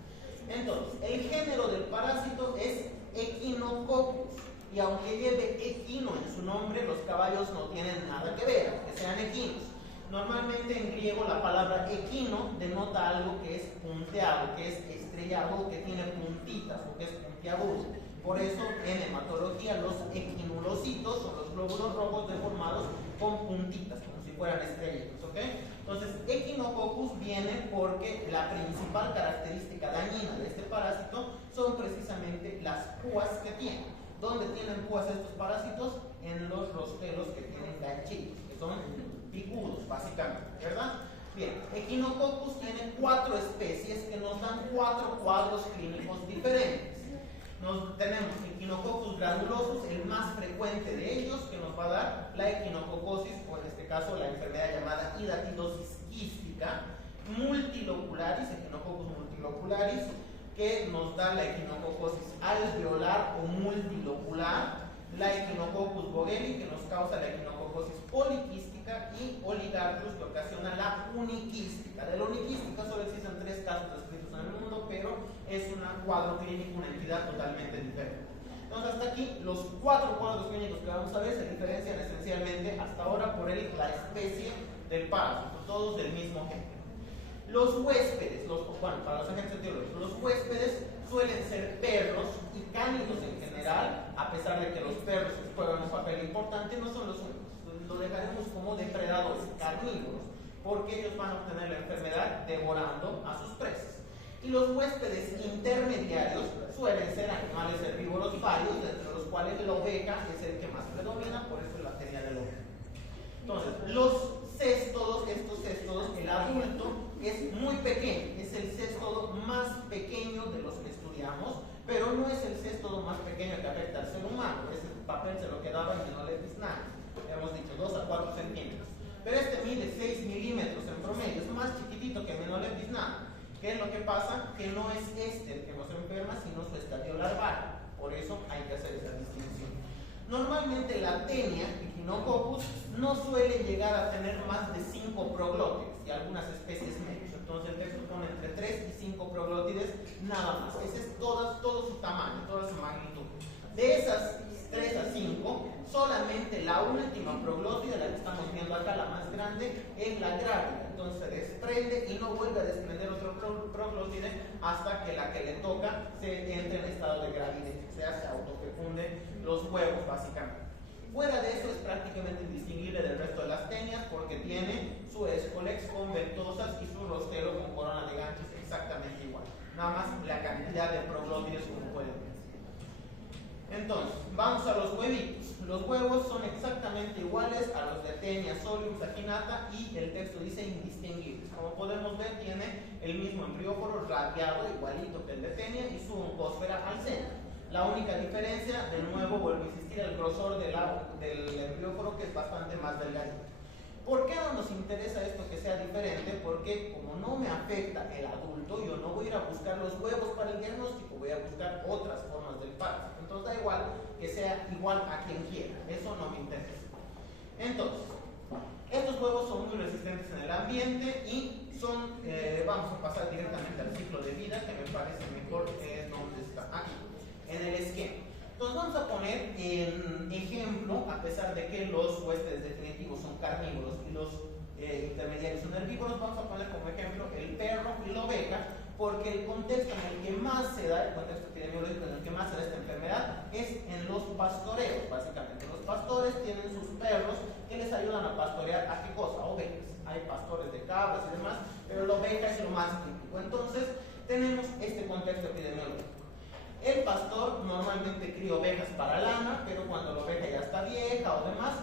Entonces, el género del parásito es Echinococcus. Y aunque lleve equino en su nombre, los caballos no tienen nada que ver, aunque sean equinos. Normalmente en griego la palabra equino denota algo que es punteado, que es estrellado, o que tiene puntitas, o que es puntiagudo. Por eso en hematología los equinulocitos son los glóbulos rojos deformados con puntitas, como si fueran estrellitas, ¿ok? Entonces, Echinococcus viene porque la principal característica dañina de este parásito son precisamente las púas que tiene. ¿Dónde tienen púas estos parásitos? En los rostelos que tienen ganchitos, que son picudos, básicamente, ¿verdad? Bien, Echinococcus tiene 4 especies que nos dan 4 cuadros clínicos diferentes. Tenemos Echinococcus granulosus, el más frecuente de ellos, que nos va a dar la equinococcosis, o en este caso la enfermedad llamada hidatidosis quística, multilocularis, Echinococcus multilocularis, que nos da la echinococcosis alveolar o multilocular, la Echinococcus bogeli, que nos causa la echinococcosis poliquística, y Oligartrus, que ocasiona la uniquística. De la uniquística solo existen 3 casos descritos en el mundo, pero es un cuadro clínico, una entidad totalmente diferente. Entonces hasta aquí los 4 cuadros clínicos que vamos a ver se diferencian esencialmente hasta ahora por la especie del parásito, todos del mismo género. Los huéspedes, para los agentes etiológicos, los huéspedes suelen ser perros y cánidos en general, a pesar de que los perros juegan un papel importante, no son los únicos. Lo dejaremos como depredadores carnívoros, porque ellos van a obtener la enfermedad devorando a sus presas. Y los huéspedes intermediarios suelen ser animales herbívoros varios, entre los cuales la oveja es el que más predomina, por eso la tenia de la oveja. Entonces, los céstodos, estos céstodos, el adulto es muy pequeño, es el céstodo más pequeño de los que estudiamos, pero no es el céstodo más pequeño que afecta al ser humano. Ese papel se lo quedaba en Menolepis nana, hemos dicho 2 a 4 centímetros. mide 6 milímetros en promedio, es más chiquitito que Menollepis nana. ¿Qué es lo que pasa? Que no es este el que nos enferma, sino su estadio larval. Por eso hay que hacer esa distinción. Normalmente la tenia, Echinococcus, no suele llegar a tener más de 5 proglótides y algunas especies menos. Entonces el texto pone entre 3 y 5 proglótides, nada más. Ese es todo su tamaño, toda su magnitud. De esas 3 a 5, solamente la última proglótide, la que estamos viendo acá, la más grande, es la grávida. Entonces se desprende y no vuelve a desprender otro proglótide hasta que la que le toca se entre en estado de gravidez, o sea, se autofecunde los huevos básicamente. Fuera de eso es prácticamente indistinguible del resto de las tenias porque tiene su escolex con ventosas y su rostelo con corona de ganchos exactamente igual. Nada más la cantidad de proglótides como pueden ver. Entonces, vamos a los huevitos. Los huevos son exactamente iguales a los de Tenia solium saginata y el texto dice indistinguibles. Como podemos ver, tiene el mismo embrióforo radiado, igualito que el de Tenia, y su oncósfera al centro. La única diferencia, de nuevo vuelvo a insistir, el grosor del embrióforo, que es bastante más delgadito. ¿Por qué no nos interesa esto que sea diferente? Porque como no me afecta el adulto, yo no voy a ir a buscar los huevos para el diagnóstico, voy a buscar otras formas del parásito. Entonces da igual que sea igual a quien quiera, eso no me interesa. Entonces, estos huevos son muy resistentes en el ambiente y son, vamos a pasar directamente al ciclo de vida, que me parece mejor que es donde está aquí, en el esquema. Entonces vamos a poner en ejemplo, a pesar de que los huéspedes definitivos son carnívoros y los intermediarios son herbívoros, vamos a poner como ejemplo el perro y la oveja, porque el contexto en el que más se da, el contexto epidemiológico en el que más se da esta enfermedad es en los pastoreos, básicamente. Los pastores tienen sus perros que les ayudan a pastorear ¿a qué cosa? Ovejas. Hay pastores de cabras y demás, pero la oveja es lo más típico. Entonces tenemos este contexto epidemiológico. El pastor normalmente cría ovejas para lana, pero cuando la oveja ya está vieja o demás,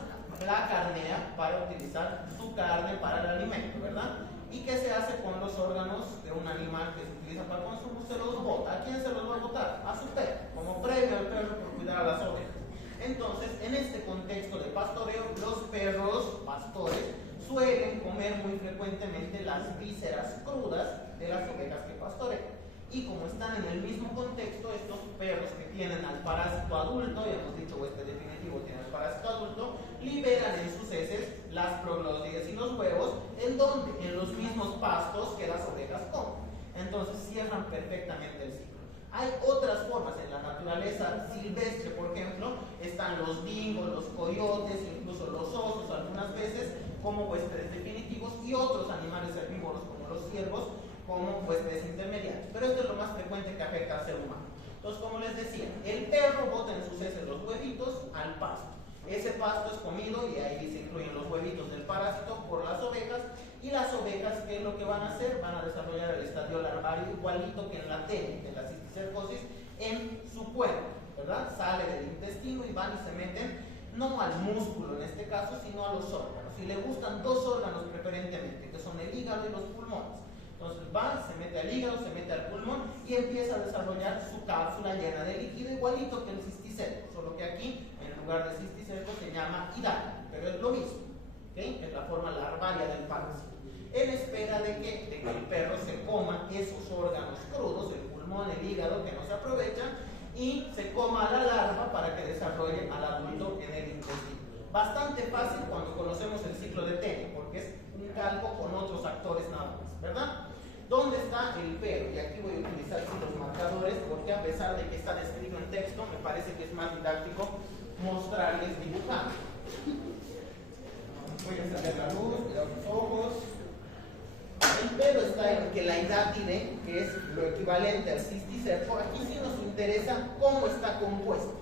la carnea para utilizar su carne para el alimento, ¿verdad? ¿Y qué se hace con los órganos de un animal que se utiliza para consumo? Se los bota. ¿A quién se los va a botar? A su perro, como premio al perro por cuidar a las ovejas. Entonces, en este contexto de pastoreo, los perros pastores suelen comer muy frecuentemente las vísceras crudas de las ovejas que pastorean. Y como están en el mismo contexto, estos perros que tienen al parásito adulto, ya hemos dicho este definitivo tiene al parásito adulto, liberan en sus heces las proglótides y los huevos, ¿en dónde? En los mismos pastos que las ovejas comen. Entonces cierran perfectamente el ciclo. Hay otras formas en la naturaleza silvestre, por ejemplo, están los dingos, los coyotes, incluso los osos algunas veces, como huéspedes definitivos, y otros animales herbívoros como los ciervos, como huéspedes intermediarios. Pero esto es lo más frecuente que afecta al ser humano. Entonces, como les decía, el perro bota en sus heces los huevitos al pasto. Ese pasto es comido y ahí se incluyen los huevitos del parásito por las ovejas. Y las ovejas, ¿qué es lo que van a hacer? Van a desarrollar el estadio larvario igualito que en la tenia, en la cisticercosis, en su cuerpo, ¿verdad? Sale del intestino y van y se meten, no al músculo en este caso, sino a los órganos. Y le gustan dos órganos preferentemente, que son el hígado y los pulmones. Entonces va, se mete al hígado, se mete al pulmón y empieza a desarrollar su cápsula llena de líquido igualito que el cisticerco, solo que aquí en lugar de cisticerco se llama hidal, pero es lo mismo, ¿okay? Es la forma larvaria del parásito. En espera de que el perro se coma esos órganos crudos, el pulmón, el hígado que no se aprovechan, y se coma a la larva para que desarrolle al adulto en el intestino. Bastante fácil cuando conocemos el ciclo de Tenia, porque es un calco con otros actores nada más, ¿verdad? ¿Dónde está el perro? Y aquí voy a utilizar los marcadores porque a pesar de que está descrito en texto, me parece que es más didáctico mostrarles dibujando. Voy a encender la luz, cuidado los ojos. El perro está en Chelaidatidae, que es lo equivalente al cisticerco. Aquí sí nos interesa cómo está compuesto.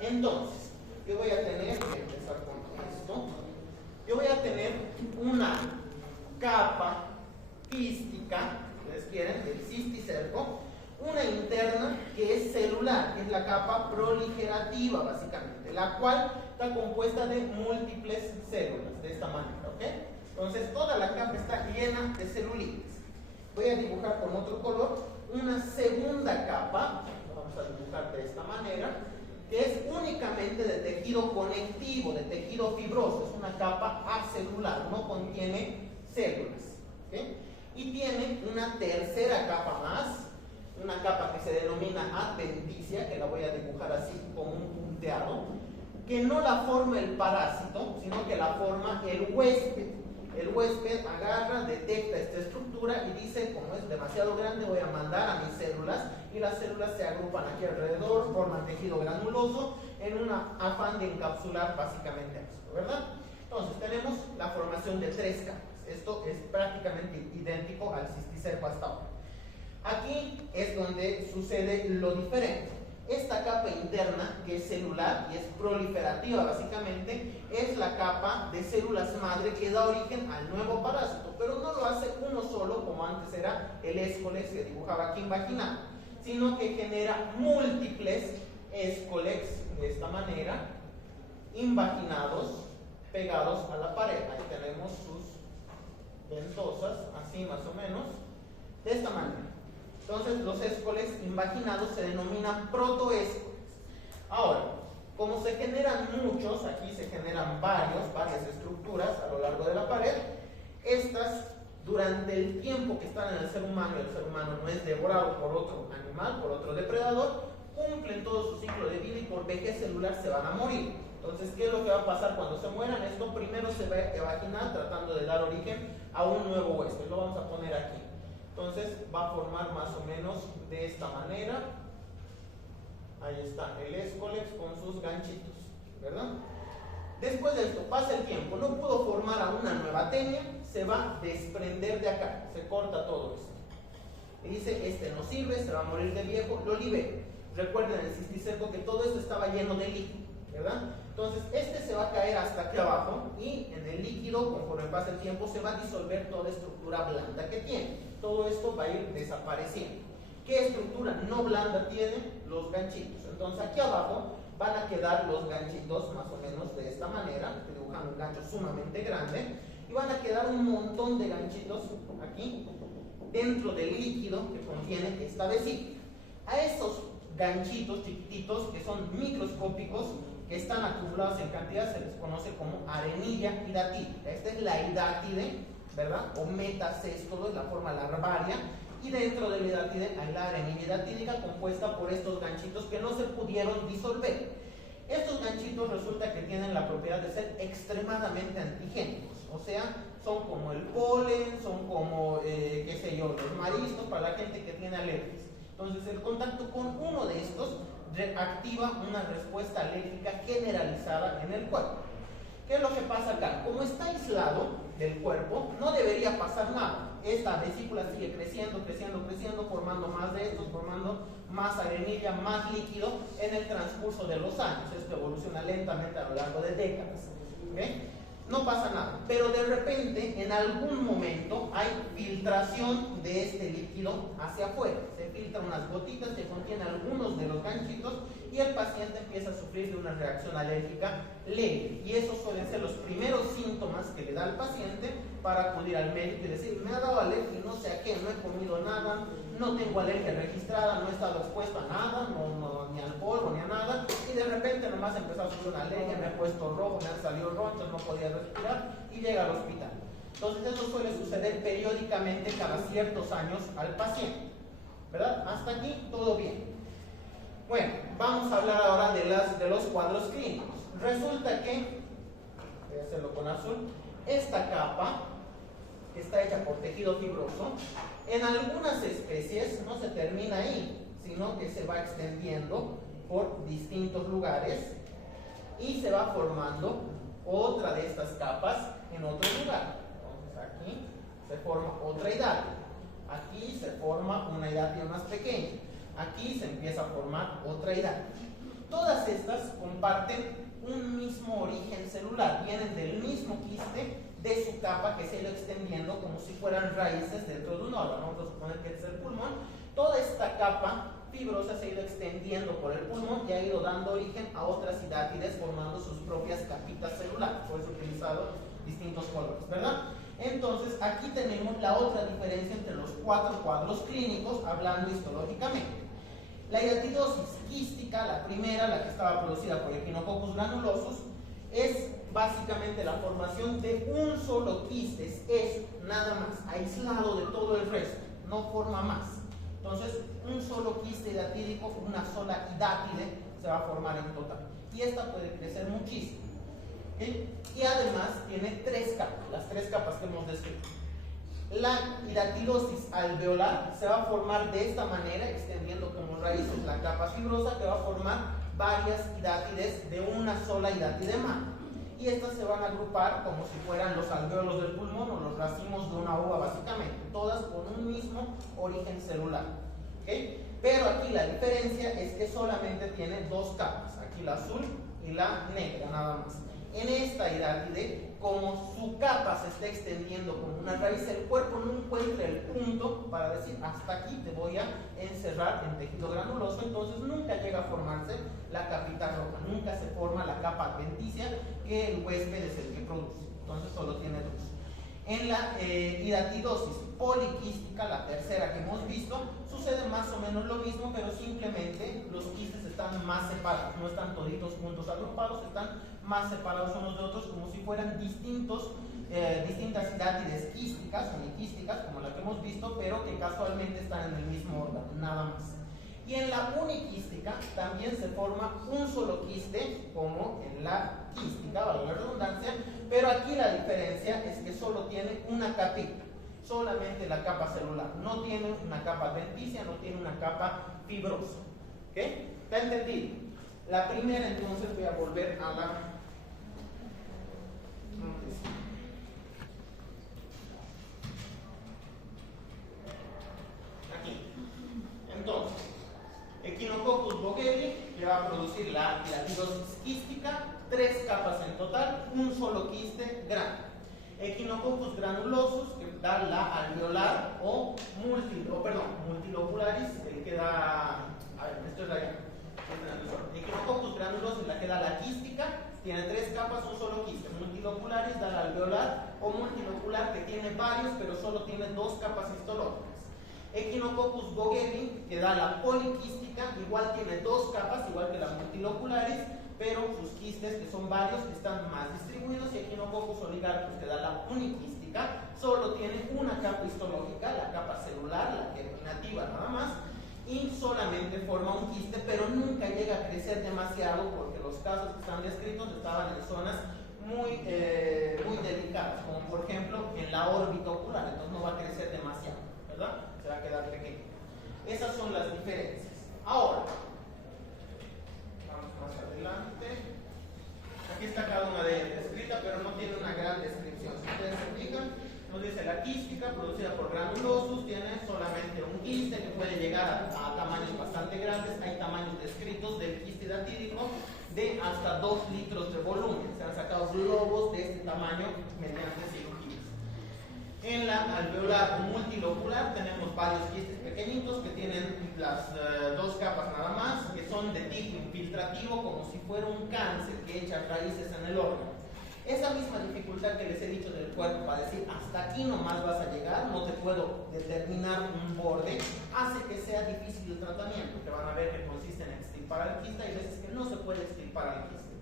Entonces, yo voy a tener, voy a empezar con esto, yo voy a tener una capa quística, ustedes quieren, del cisticerco, una interna que es celular, que es la capa proligerativa básicamente, la cual está compuesta de múltiples células, de esta manera, ¿ok? Entonces toda la capa está llena de celulitis. Voy a dibujar con otro color una segunda capa, vamos a dibujar de esta manera, que es únicamente de tejido conectivo, de tejido fibroso, es una capa acelular, no contiene células. ¿Okay? Y tiene una tercera capa más, una capa que se denomina adventicia, que la voy a dibujar así como un punteado, que no la forma el parásito, sino que la forma el huésped. El huésped agarra, detecta esta estructura y dice, como es demasiado grande, voy a mandar a mis células, y las células se agrupan aquí alrededor, forman tejido granuloso, en un afán de encapsular básicamente esto, ¿verdad? Entonces tenemos la formación de 3 capas. Esto es prácticamente idéntico al cisticerco hasta ahora. Aquí es donde sucede lo diferente. Esta capa interna, que es celular y es proliferativa básicamente, es la capa de células madre que da origen al nuevo parásito, pero no lo hace uno solo, como antes era el escolex que dibujaba aquí invaginal, sino que genera múltiples escolex de esta manera, invaginados, pegados a la pared. Ahí tenemos sus ventosas, así más o menos, de esta manera. Entonces los escolex invaginados se denominan protoescolex. Ahora, como se generan muchos, aquí se generan varias estructuras a lo largo de la pared, estas durante el tiempo que están en el ser humano, y el ser humano no es devorado por otro animal, por otro depredador, cumplen todo su ciclo de vida y por vejez celular se van a morir. Entonces, ¿qué es lo que va a pasar cuando se mueran? Esto primero se va a evaginar tratando de dar origen a un nuevo huésped. Lo vamos a poner aquí. Entonces va a formar más o menos de esta manera. Ahí está el escolex con sus ganchitos, ¿verdad? Después de esto, pasa el tiempo, no pudo formar a una nueva tenia, se va a desprender de acá, se corta todo esto. Y dice, este no sirve, se va a morir de viejo, lo libero. Recuerden en el cisticerco que todo esto estaba lleno de líquido, ¿verdad? Entonces este se va a caer hasta aquí abajo y en el líquido, conforme pasa el tiempo, se va a disolver toda estructura blanda que tiene. Todo esto va a ir desapareciendo. ¿Qué estructura no blanda tiene? Los ganchitos. Entonces aquí abajo van a quedar los ganchitos más o menos de esta manera, dibujando un gancho sumamente grande, y van a quedar un montón de ganchitos aquí dentro del líquido que contiene esta vesícula. A estos ganchitos chiquititos que son microscópicos, que están acumulados en cantidad, se les conoce como arenilla hidatídica. Esta es la hidátide, ¿verdad? O metacéstolo, es la forma larvaria, y dentro de la hidátide hay la arenilla hidatídica compuesta por estos ganchitos que no se pudieron disolver. Estos ganchitos resulta que tienen la propiedad de ser extremadamente antigénicos, o sea, son como el polen, son como, qué sé yo, los mariscos para la gente que tiene alergias. Entonces el contacto con uno de estos activa una respuesta alérgica generalizada en el cuerpo. ¿Qué es lo que pasa acá? Como está aislado del cuerpo, no debería pasar nada. Esta vesícula sigue creciendo, formando más de estos, formando más arenilla, más líquido en el transcurso de los años. Esto evoluciona lentamente a lo largo de décadas. ¿Okay? No pasa nada, pero de repente, en algún momento, hay filtración de este líquido hacia afuera. Se filtran unas gotitas que contienen algunos de los ganchitos y el paciente empieza a sufrir de una reacción alérgica leve. Y esos suelen ser los primeros síntomas que le da al paciente para acudir al médico y decir, me ha dado alergia, no sé a qué, no he comido nada, no tengo alergia registrada, no he estado expuesto a nada, ni al polvo, ni a nada, y de repente nomás empezó a sufrir una alergia, me he puesto rojo, me han salido ronchas, no podía respirar, y llega al hospital. Entonces eso suele suceder periódicamente cada ciertos años al paciente, ¿verdad? Hasta aquí todo bien. Bueno, vamos a hablar ahora de los cuadros clínicos. Resulta que, voy a hacerlo con azul, esta capa que está hecha por tejido fibroso, en algunas especies no se termina ahí, sino que se va extendiendo por distintos lugares y se va formando otra de estas capas en otro lugar. Entonces aquí se forma otra hidátide, aquí se forma una hidátide más pequeña, aquí se empieza a formar otra hidátide. Todas estas comparten un mismo origen celular, vienen del mismo quiste de su capa que se ha ido extendiendo como si fueran raíces dentro de un órgano. Vamos a suponer que es el pulmón. Toda esta capa fibrosa se ha ido extendiendo por el pulmón y ha ido dando origen a otras hidátides formando sus propias capitas celulares. Por eso he utilizado distintos colores, ¿verdad? Entonces aquí tenemos la otra diferencia entre los 4 cuadros clínicos hablando histológicamente. La hidatidosis quística, la primera, la que estaba producida por Echinococcus granulosus, es básicamente la formación de un solo quiste, es eso, nada más, aislado de todo el resto, no forma más. Entonces, un solo quiste hidatídico, una sola hidátide se va a formar en total. Y esta puede crecer muchísimo. ¿Okay? Y además tiene tres capas, las tres capas que hemos descrito. La hidatidosis alveolar se va a formar de esta manera, extendiendo como raíces la capa fibrosa, que va a formar varias hidátides de una sola hidátide madre. Y estas se van a agrupar como si fueran los alvéolos del pulmón o los racimos de una uva, básicamente, todas con un mismo origen celular. ¿Okay? Pero aquí la diferencia es que solamente tiene dos capas, aquí la azul y la negra, nada más. En esta hidátide, como su capa se está extendiendo como una raíz, el cuerpo no encuentra el punto para decir hasta aquí te voy a encerrar en tejido granuloso, entonces nunca llega a formarse la capita roja, nunca se forma la capa adventicia que el huésped es el que produce, entonces solo tiene dos. En la hidatidosis poliquística, la tercera que hemos visto, sucede más o menos lo mismo, pero simplemente los quistes están más separados, no están toditos juntos agrupados, están más separados unos de otros como si fueran distintas hidátides quísticas, uniquísticas, como la que hemos visto, pero que casualmente están en el mismo órgano, nada más. Y en la uniquística también se forma un solo quiste, como en la quística, valga la redundancia, pero aquí la diferencia es que solo tiene una capita, solamente la capa celular, no tiene una capa adventicia, no tiene una capa fibrosa. ¿Ok? ¿Está entendido? La primera, entonces, voy a volver a la... Aquí. Entonces, Echinococcus bogheri le va a producir la hidatidosis quística, tres capas en total, un solo quiste grande. Echinococcus granulosus, que da la alveolar o multilocularis, que da... A ver, esto es la... Echinococcus granulosus, la que da la quística, tiene tres capas, un solo quiste. Multilocularis da la alveolar o multilocular, que tiene varios, pero solo tiene dos capas histológicas. Echinococcus bogheri, que da la poliquística, igual tiene dos capas, igual que las multiloculares, pero sus quistes, que son varios, están más distribuidos. Y Echinococcus oligarcus, que da la uniquística, solo tiene una capa histológica, la capa celular, la germinativa nada más, y solamente forma un quiste, pero nunca llega a crecer demasiado, porque los casos que están descritos estaban en zonas muy delicadas, como por ejemplo en la órbita ocular, entonces no va a crecer demasiado, ¿verdad? Se va a quedar pequeño. Esas son las diferencias. Ahora, vamos más adelante. Aquí está cada una de ellas descrita, pero no tiene una gran descripción. Si ustedes se fijan, nos dice la quística, producida por granulosus, tiene solamente un quiste que puede llegar a tamaños bastante grandes. Hay tamaños descritos del quiste hidatídico de hasta 2 litros de volumen. Se han sacado globos de este tamaño mediante cirugías. En la alveolar multilocular tenemos varios quistes pequeñitos que tienen las dos capas nada más, que son de tipo infiltrativo, como si fuera un cáncer que echa raíces en el órgano. Esa misma dificultad que les he dicho del cuerpo para decir hasta aquí nomás vas a llegar, no te puedo determinar un borde, hace que sea difícil el tratamiento, que van a ver que consiste en extirpar al quiste. Hay veces que no se puede extirpar al quiste.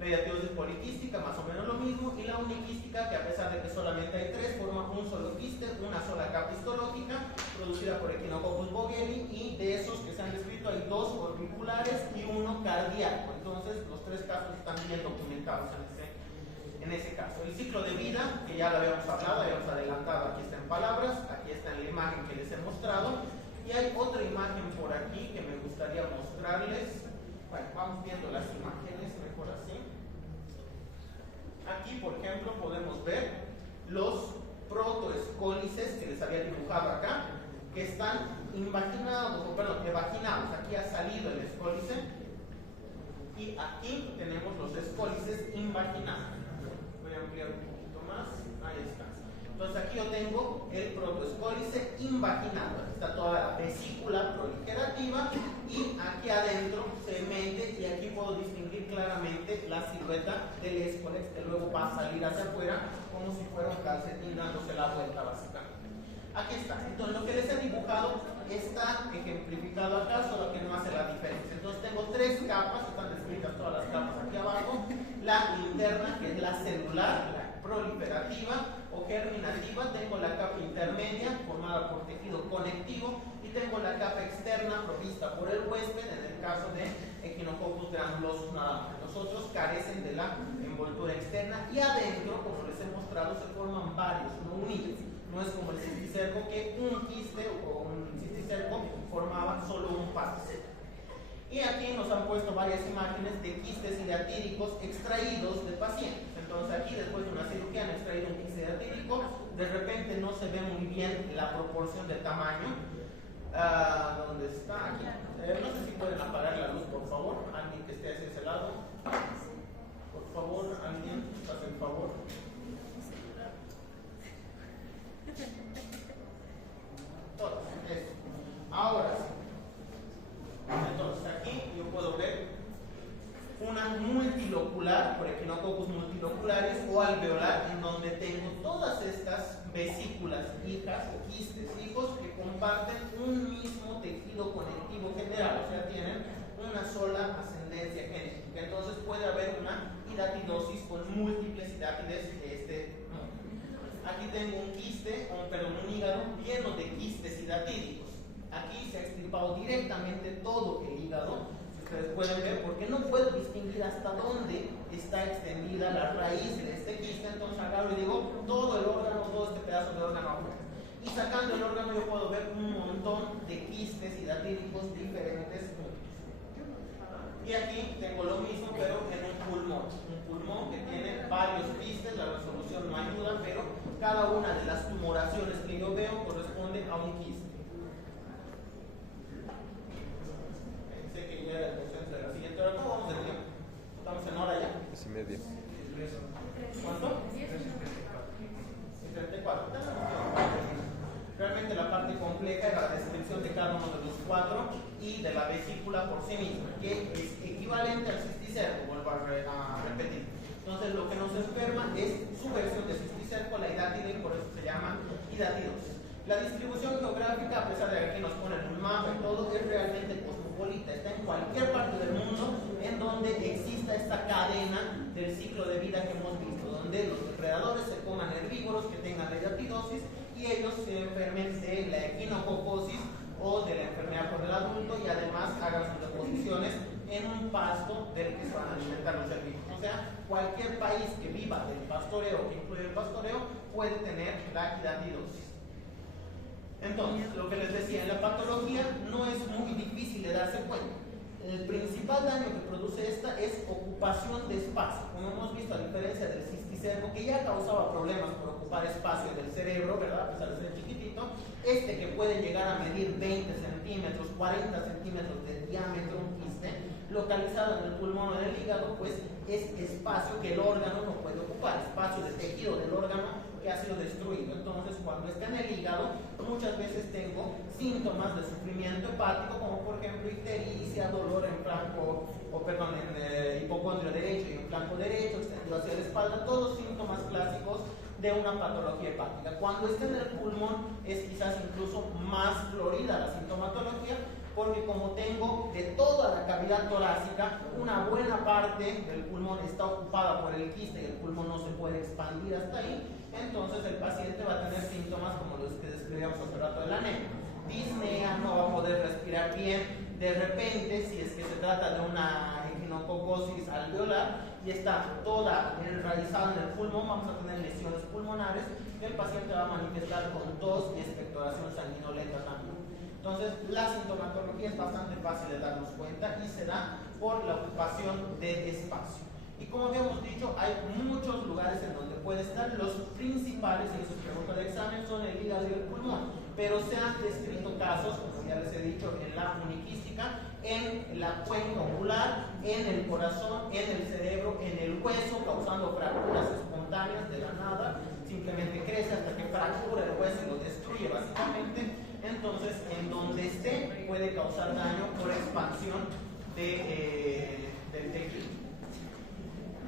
La hidatidosis poliquística, más o menos lo mismo, y la uniquística, que a pesar de que solamente hay tres, forma un solo quiste, una sola capa histológica, producida por Echinococcus bogheri, y de esos que se han descrito hay dos orbiculares y uno cardíaco. Entonces, los tres casos están bien documentados en ese caso. El ciclo de vida, que ya lo habíamos hablado, habíamos adelantado, aquí está en palabras, aquí está en la imagen que les he mostrado, y hay otra imagen por aquí que me gustaría mostrarles. Bueno, vamos viendo las imágenes, mejor así. Aquí, por ejemplo, podemos ver los protoescólices que les había dibujado acá, que están evaginados. Aquí ha salido el escólice y aquí tenemos los escólices invaginados. Voy a ampliar un poquito más. Ahí está. Entonces aquí yo tengo el protoescólice invaginado. Aquí está toda la vesícula proligerativa y aquí adentro se mete, y aquí puedo distinguir claramente la silueta del escólex, que luego va a salir hacia afuera como si fuera un calcetín dándose la vuelta básicamente. Aquí está. Entonces lo que les he dibujado está ejemplificado acá, solo que no hace la diferencia. Entonces tengo tres capas, están descritas todas las capas aquí abajo. La interna, que es la celular, la proliferativa o germinativa. Tengo la capa intermedia, formada por tejido conectivo. Y tengo la capa externa, provista por el huésped, en el caso de Echinococcus granulosus nada más. Los otros carecen de la envoltura externa. Y adentro, como les he mostrado, se forman varios, no unidos. No es como el cisticerco, que un quiste o un cisticerco formaba solo un pase. Y aquí nos han puesto varias imágenes de quistes hidatíricos extraídos de pacientes. Entonces aquí, después de una cirugía, han extraído un quiste hidatírico. De repente no se ve muy bien la proporción de tamaño. ¿Dónde está? Aquí. No sé si pueden apagar la luz, por favor. Alguien que esté hacia ese lado. Por favor, alguien, hace el favor. Todos, eso. Ahora sí. Entonces aquí yo puedo ver una multilocular, por Echinococcus multiloculares, o alveolar, en donde tengo todas estas vesículas hijas o quistes hijos que comparten un mismo tejido conectivo general, o sea, tienen una sola ascendencia genética. Entonces puede haber una hidatidosis con múltiples hidátides de este modo. Aquí tengo un quiste, un hígado lleno de quistes hidatídicos. Aquí se ha extirpado directamente todo el hígado, si ustedes pueden ver, porque no puedo distinguir hasta dónde está extendida la raíz de este quiste. Entonces agarro y digo todo el órgano, todo este pedazo de órgano afuera. Y sacando el órgano yo puedo ver un montón de quistes hidatíricos diferentes juntos. Y aquí tengo lo mismo, pero en un pulmón que tiene varios quistes. La resolución no ayuda, pero cada una de las tumoraciones que yo veo corresponde a un quiste. Sé que ya era el consenso de la siguiente hora. ¿Cómo vamos de tiempo? ¿Estamos en hora ya? 3:30. ¿Cuánto? 34. Realmente la parte compleja era la descripción de cada uno de los cuatro y de la vesícula por sí misma, que es equivalente al cisticerco, vuelvo a repetir. Entonces lo que nos enferma es su versión de cisticerco, la hidátide, y por eso se llama hidatidosis. La distribución geográfica, a pesar de que aquí nos ponen un mapa y todo, es realmente cosmopolita. Está en cualquier parte del mundo en donde exista esta cadena del ciclo de vida que hemos visto, donde los depredadores se coman herbívoros que tengan la hidatidosis y ellos se enfermen de la equinococosis o de la enfermedad por el adulto, y además hagan sus deposiciones en un pasto del que se van a alimentar los herbívoros. O sea, cualquier país que viva del pastoreo, que incluye el pastoreo, puede tener la hidatidosis. Entonces, lo que les decía, en la patología no es muy difícil de darse cuenta. El principal daño que produce esta es ocupación de espacio. Como hemos visto, a diferencia del cisticerco, que ya causaba problemas por ocupar espacio del cerebro, ¿verdad? A pesar de ser chiquitito, este que puede llegar a medir 20 centímetros, 40 centímetros de diámetro, un quiste, localizado en el pulmón o en el hígado, pues es espacio que el órgano no puede ocupar, espacio de tejido del órgano que ha sido destruido. Entonces, cuando está en el hígado, muchas veces tengo síntomas de sufrimiento hepático, como por ejemplo ictericia, dolor en flanco, en hipocondrio derecho y en flanco derecho, extendido hacia la espalda, todos síntomas clásicos de una patología hepática. Cuando está en el pulmón es quizás incluso más florida la sintomatología, porque como tengo de toda la cavidad torácica, una buena parte del pulmón está ocupada por el quiste y el pulmón no se puede expandir hasta ahí, entonces el paciente va a tener síntomas como los que describíamos hace rato de la anemia. Disnea, no va a poder respirar bien, de repente, si es que se trata de una echinococosis alveolar y está toda enraizada en el pulmón, vamos a tener lesiones pulmonares y el paciente va a manifestar con tos y expectoración sanguinolenta también. Entonces, la sintomatología es bastante fácil de darnos cuenta y se da por la ocupación de espacio. Y como habíamos dicho, hay muchos lugares en donde puede estar. Los principales, y eso es pregunta de examen, son el hígado y el pulmón. Pero se han descrito casos, como ya les he dicho, en la uniquística, en la cuenca ocular, en el corazón, en el cerebro, en el hueso, causando fracturas espontáneas de la nada. Simplemente crece hasta que fractura el hueso y lo destruye básicamente. Entonces, en donde esté, puede causar daño por expansión del tejido.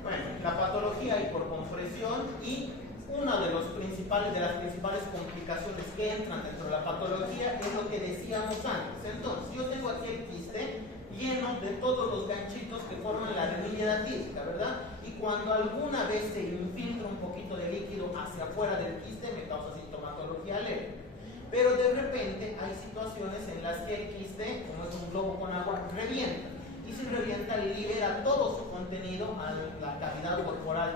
Bueno, la patología hay por compresión y Una de las principales complicaciones que entran dentro de la patología es lo que decíamos antes. Entonces, yo tengo aquí el quiste lleno de todos los ganchitos que forman la arenilla hidatídica, ¿verdad? Y cuando alguna vez se infiltra un poquito de líquido hacia afuera del quiste, me causa sintomatología alérgica. Pero de repente hay situaciones en las que el quiste, como es un globo con agua, revienta. Y si revienta, libera todo su contenido a la cavidad corporal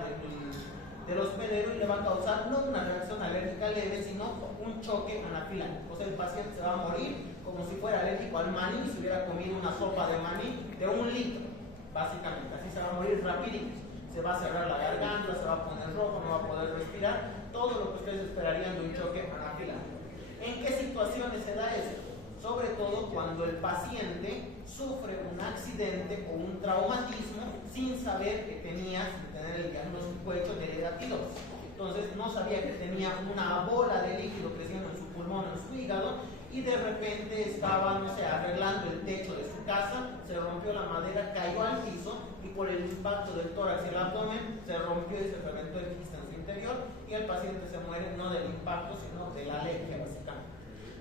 del hospedero y le va a causar no una reacción alérgica leve, sino un choque anafiláctico. O sea, el paciente se va a morir como si fuera alérgico al maní y se hubiera comido una sopa de maní de 1 litro, básicamente. Así se va a morir rapidito. Se va a cerrar la garganta, se va a poner rojo, no va a poder respirar, todo lo que ustedes esperarían de un choque anafiláctico. ¿En qué situaciones se da esto? Sobre todo cuando el paciente sufre un accidente o un traumatismo sin saber que tenía, sin tener el diagnóstico hecho de edatidosis. Entonces no sabía que tenía una bola de líquido creciendo en su pulmón, en su hígado, y de repente estaba, no sé, arreglando el techo de su casa, se rompió la madera, cayó al piso y por el impacto del tórax y el abdomen se rompió y se fermentó el quiste en su interior y el paciente se muere no del impacto sino de la alergia básicamente.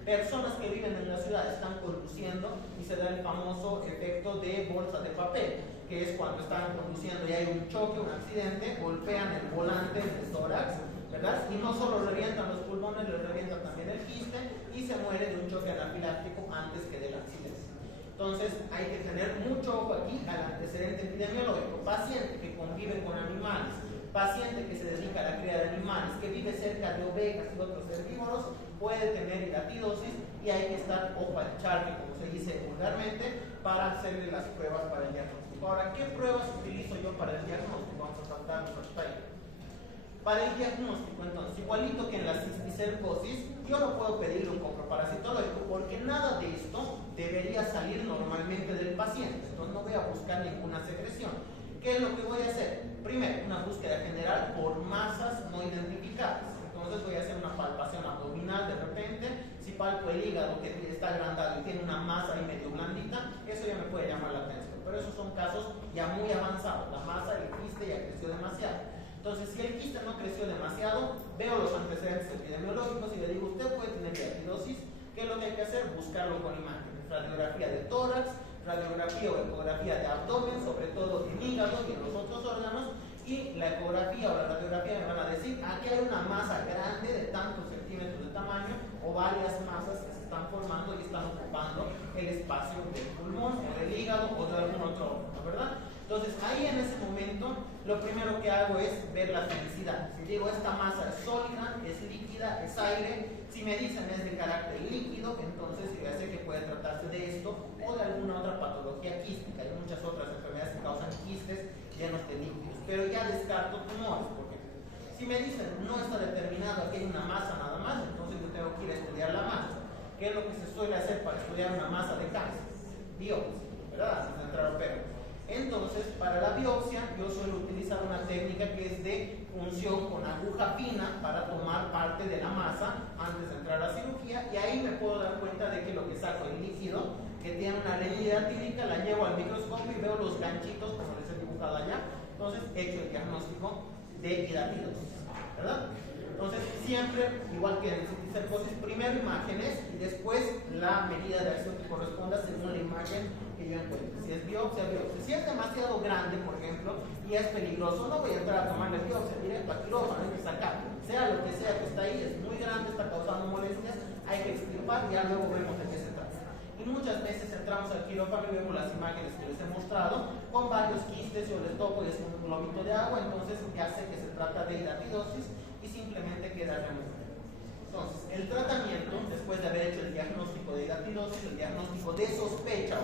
Personas que viven en la ciudad están conduciendo y se da el famoso efecto de bolsa de papel, que es cuando están conduciendo y hay un choque, un accidente, golpean el volante del tórax, ¿verdad? Y no solo revientan los pulmones, les revientan también el quiste y se muere de un choque anafiláctico antes que del accidente. Entonces hay que tener mucho ojo aquí al antecedente epidemiológico. Paciente que convive con animales, paciente que se dedica a la cría de animales, que vive cerca de ovejas y otros herbívoros, puede tener hidatidosis y hay que estar ojo al charque, como se dice vulgarmente, para hacerle las pruebas para el diagnóstico. Ahora, ¿qué pruebas utilizo yo para el diagnóstico? Vamos a saltar nuestra pantalla. Para el diagnóstico, entonces, igualito que en la cisticercosis, yo no puedo pedirle un coproparasitológico porque nada de esto debería salir normalmente del paciente. Entonces no voy a buscar ninguna secreción. ¿Qué es lo que voy a hacer? Primero, una búsqueda general por masas no identificadas. Entonces voy a hacer una palpación abdominal de repente. Si palpo el hígado que está agrandado y tiene una masa ahí medio blandita, eso ya me puede llamar la atención. Pero esos son casos ya muy avanzados. La masa del quiste ya creció demasiado. Entonces, si el quiste no creció demasiado, veo los antecedentes epidemiológicos y le digo, usted puede tener hidatidosis. ¿Qué es lo que hay que hacer? Buscarlo con imágenes. Radiografía de tórax, radiografía o ecografía de abdomen, sobre todo en hígado y en los otros órganos, y la ecografía o la radiografía me van a decir, aquí hay una masa grande de tantos centímetros de tamaño o varias masas que se están formando y están ocupando el espacio del pulmón o del hígado o de algún otro órgano, ¿verdad? Entonces ahí en ese momento lo primero que hago es ver la fisicidad. Si digo esta masa es sólida, es líquida, es aire, si me dicen es de carácter líquido, entonces yo ya sé que puede tratarse de esto o de alguna otra patología quística. Hay muchas otras enfermedades que causan quistes llenos de líquidos, pero ya descarto tumores, porque si me dicen no está determinado que hay una masa nada más, entonces yo tengo que ir a estudiar la masa. ¿Qué es lo que se suele hacer para estudiar una masa de cáncer? Biopsia, ¿verdad? Antes de entrar a operar. Entonces, para la biopsia, yo suelo utilizar una técnica que es de punción con aguja fina para tomar parte de la masa antes de entrar a la cirugía, y ahí me puedo dar cuenta de que lo que saco es líquido, que tiene una arenilla hidatídica, la llevo al microscopio y veo los ganchitos como les he dibujado allá. Entonces, he hecho el diagnóstico de hidatidosis, ¿verdad? Entonces, siempre, igual que en cisticercosis, primero imágenes y después la medida de acción que corresponda según la imagen que yo encuentre. Si es biopsia, biopsia. Si es demasiado grande, por ejemplo, y es peligroso, no voy a entrar a tomarle biopsia directo a quirófano, hay que sacar. Sea lo que sea que está ahí, es muy grande, está causando molestias, hay que extirpar y ya luego vemos de qué se trata. Y muchas veces entramos al quirófano y vemos las imágenes que les he mostrado con varios quistes, yo les toco y es un globito de agua, entonces ya sé que se trata de hidatidosis y simplemente queda removido. Entonces, el tratamiento, después de haber hecho el diagnóstico de hidatidosis, el diagnóstico de sospecha,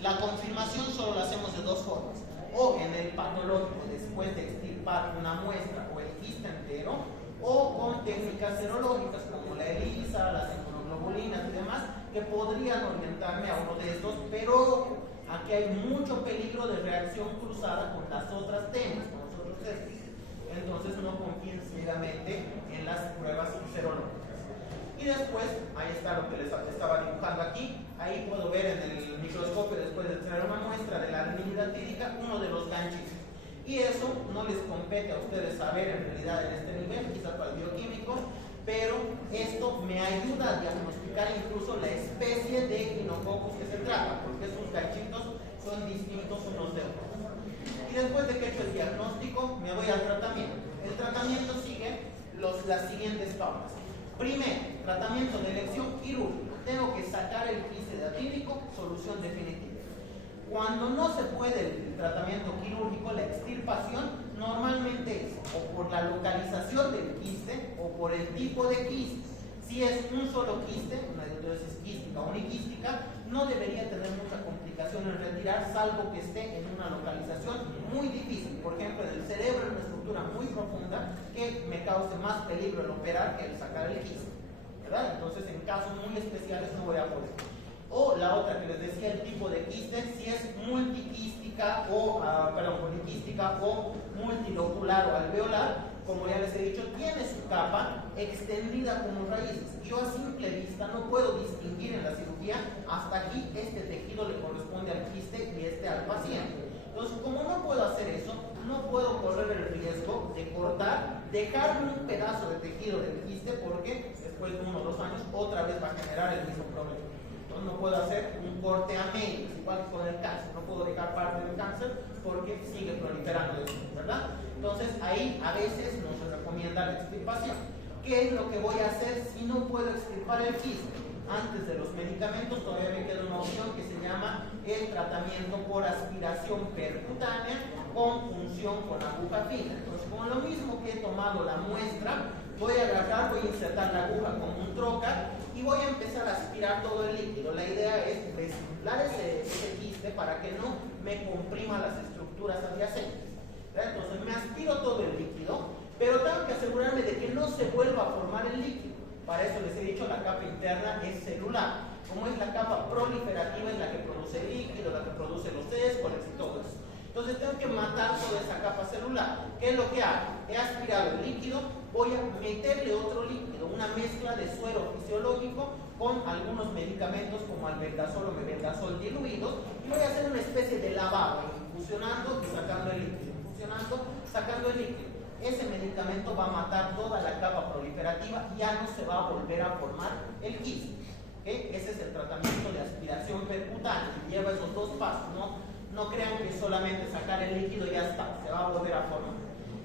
la confirmación solo la hacemos de dos formas: o en el patológico después de extirpar una muestra o el quiste entero, o con técnicas serológicas como la ELISA, las inmunoglobulinas y demás, que podrían orientarme a uno de estos, pero aquí hay mucho peligro de reacción cruzada con las otras temas, con los otros testes. Entonces no confíen ciegamente en las pruebas serológicas. Y después, ahí está lo que les estaba dibujando aquí, ahí puedo ver en el microscopio, después de traer una muestra de la arenilla hidatídica, uno de los ganchitos. Y eso no les compete a ustedes saber en realidad en este nivel, quizás para el esto me ayuda a diagnosticar incluso la especie de Echinococos que se trata, porque sus cachitos son distintos unos de otros. Y después de que he hecho el diagnóstico, me voy al tratamiento. El tratamiento sigue las siguientes pautas. Primero, tratamiento de elección quirúrgica. Tengo que sacar el quiste diatídico, solución definitiva. Cuando no se puede el tratamiento quirúrgico, la extirpación normalmente es o por la localización del quiste o por el tipo de quiste. Si es un solo quiste, una diaterosis quística o uniquística, no debería tener mucha complicación en retirar, salvo que esté en una localización muy difícil. Por ejemplo, en el cerebro, en una estructura muy profunda, que me cause más peligro el operar que el sacar el quiste, ¿verdad? Entonces, en casos muy especiales no voy a poder. O la otra que les decía, el tipo de quiste, si es multiquística o, poliquística o multilocular o alveolar, como ya les he dicho, tiene su capa extendida como raíces. Yo a simple vista no puedo distinguir en la cirugía, hasta aquí este tejido le corresponde al quiste y este al paciente. Entonces, como no puedo hacer eso, no puedo correr el riesgo de cortar, dejarme un pedazo de tejido del quiste, porque después de 1 o 2 años otra vez va a generar el mismo problema. Entonces no puedo hacer un corte a medias, igual que con el cáncer. No puedo dejar parte del cáncer porque sigue proliferando eso, ¿verdad? Entonces ahí a veces no se recomienda la extirpación. ¿Qué es lo que voy a hacer si no puedo extirpar el quiste? Antes de los medicamentos todavía me queda una opción que se llama el tratamiento por aspiración percutánea con punción con aguja fina. Entonces, con lo mismo que he tomado la muestra, voy a agarrar, voy a insertar la aguja como un trocar y voy a empezar a aspirar todo el líquido. La idea es desinflar ese quiste para que no me comprima las estructuras adyacentes. ¿Verdad? Entonces me aspiro todo el líquido, pero tengo que asegurarme de que no se vuelva a formar el líquido. Para eso les he dicho, la capa interna es celular. Como es la capa proliferativa, es la que produce el líquido, la que produce los escoles y todo eso. Entonces tengo que matar toda esa capa celular. ¿Qué es lo que hago? He aspirado el líquido, voy a meterle otro líquido, una mezcla de suero fisiológico con algunos medicamentos como albendazol o mebendazol diluidos, y voy a hacer una especie de lavado, infusionando y sacando el líquido, infusionando, sacando el líquido. Ese medicamento va a matar toda la capa proliferativa y ya no se va a volver a formar el quiste. ¿Okay? Ese es el tratamiento de aspiración percutánea, que lleva esos 2 pasos. No crean que solamente sacar el líquido y ya está, se va a volver a formar.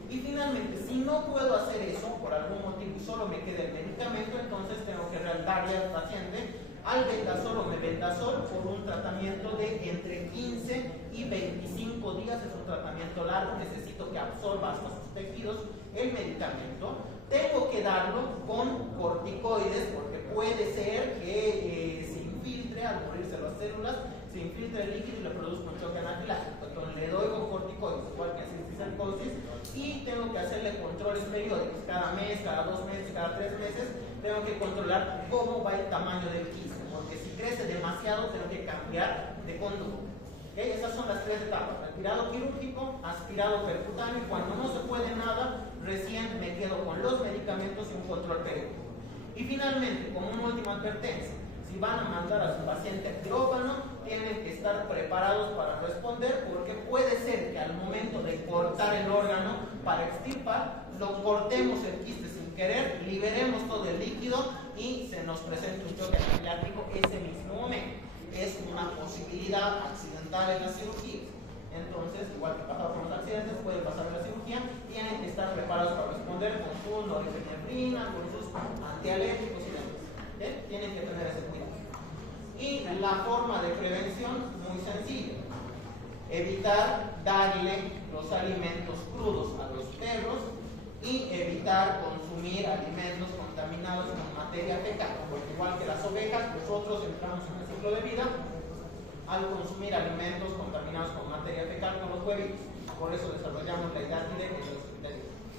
Y finalmente, si no puedo hacer eso por algún motivo y solo me queda el medicamento, entonces tengo que darle al paciente albendazol o mebendazol por un tratamiento de entre 15 y 25 días. Es un tratamiento largo, necesito que absorba hasta sus tejidos el medicamento. Tengo que darlo con corticoides porque puede ser que se infiltre al morirse las células, se infiltre el líquido y le produzca un choque anafiláctico. Entonces le doy con corticoides, igual que cisticercosis, y tengo que hacerle controles periódicos, cada mes, cada 2 meses, cada 3 meses. Tengo que controlar cómo va el tamaño del quiste, porque si crece demasiado tengo que cambiar de conducta. ¿Okay? Esas son las 3 etapas: retirado quirúrgico, aspirado percutáneo, y cuando no se puede nada, recién me quedo con los medicamentos y un control periódico. Y finalmente, como una última advertencia, si van a mandar a su paciente a quirófano, tienen que estar preparados para responder, porque puede ser que al momento de cortar el órgano para extirpar, lo cortemos el quiste sin querer, liberemos todo el líquido y se nos presente un choque anafiláctico ese mismo momento. Es una posibilidad accidental en la cirugía. Entonces, igual que pasa con los accidentes, puede pasar en la cirugía, tienen que estar preparados para responder con su norepinefrina, con sus antialérgicos y demás. ¿Okay? Tienen que tener ese cuidado. Y la forma de prevención, muy sencilla: evitar darle los alimentos crudos a los perros y evitar consumir alimentos contaminados con materia fecal, porque igual que las ovejas, nosotros entramos en el ciclo de vida al consumir alimentos contaminados con materia fecal con los huevitos. Por eso desarrollamos la hidátide en los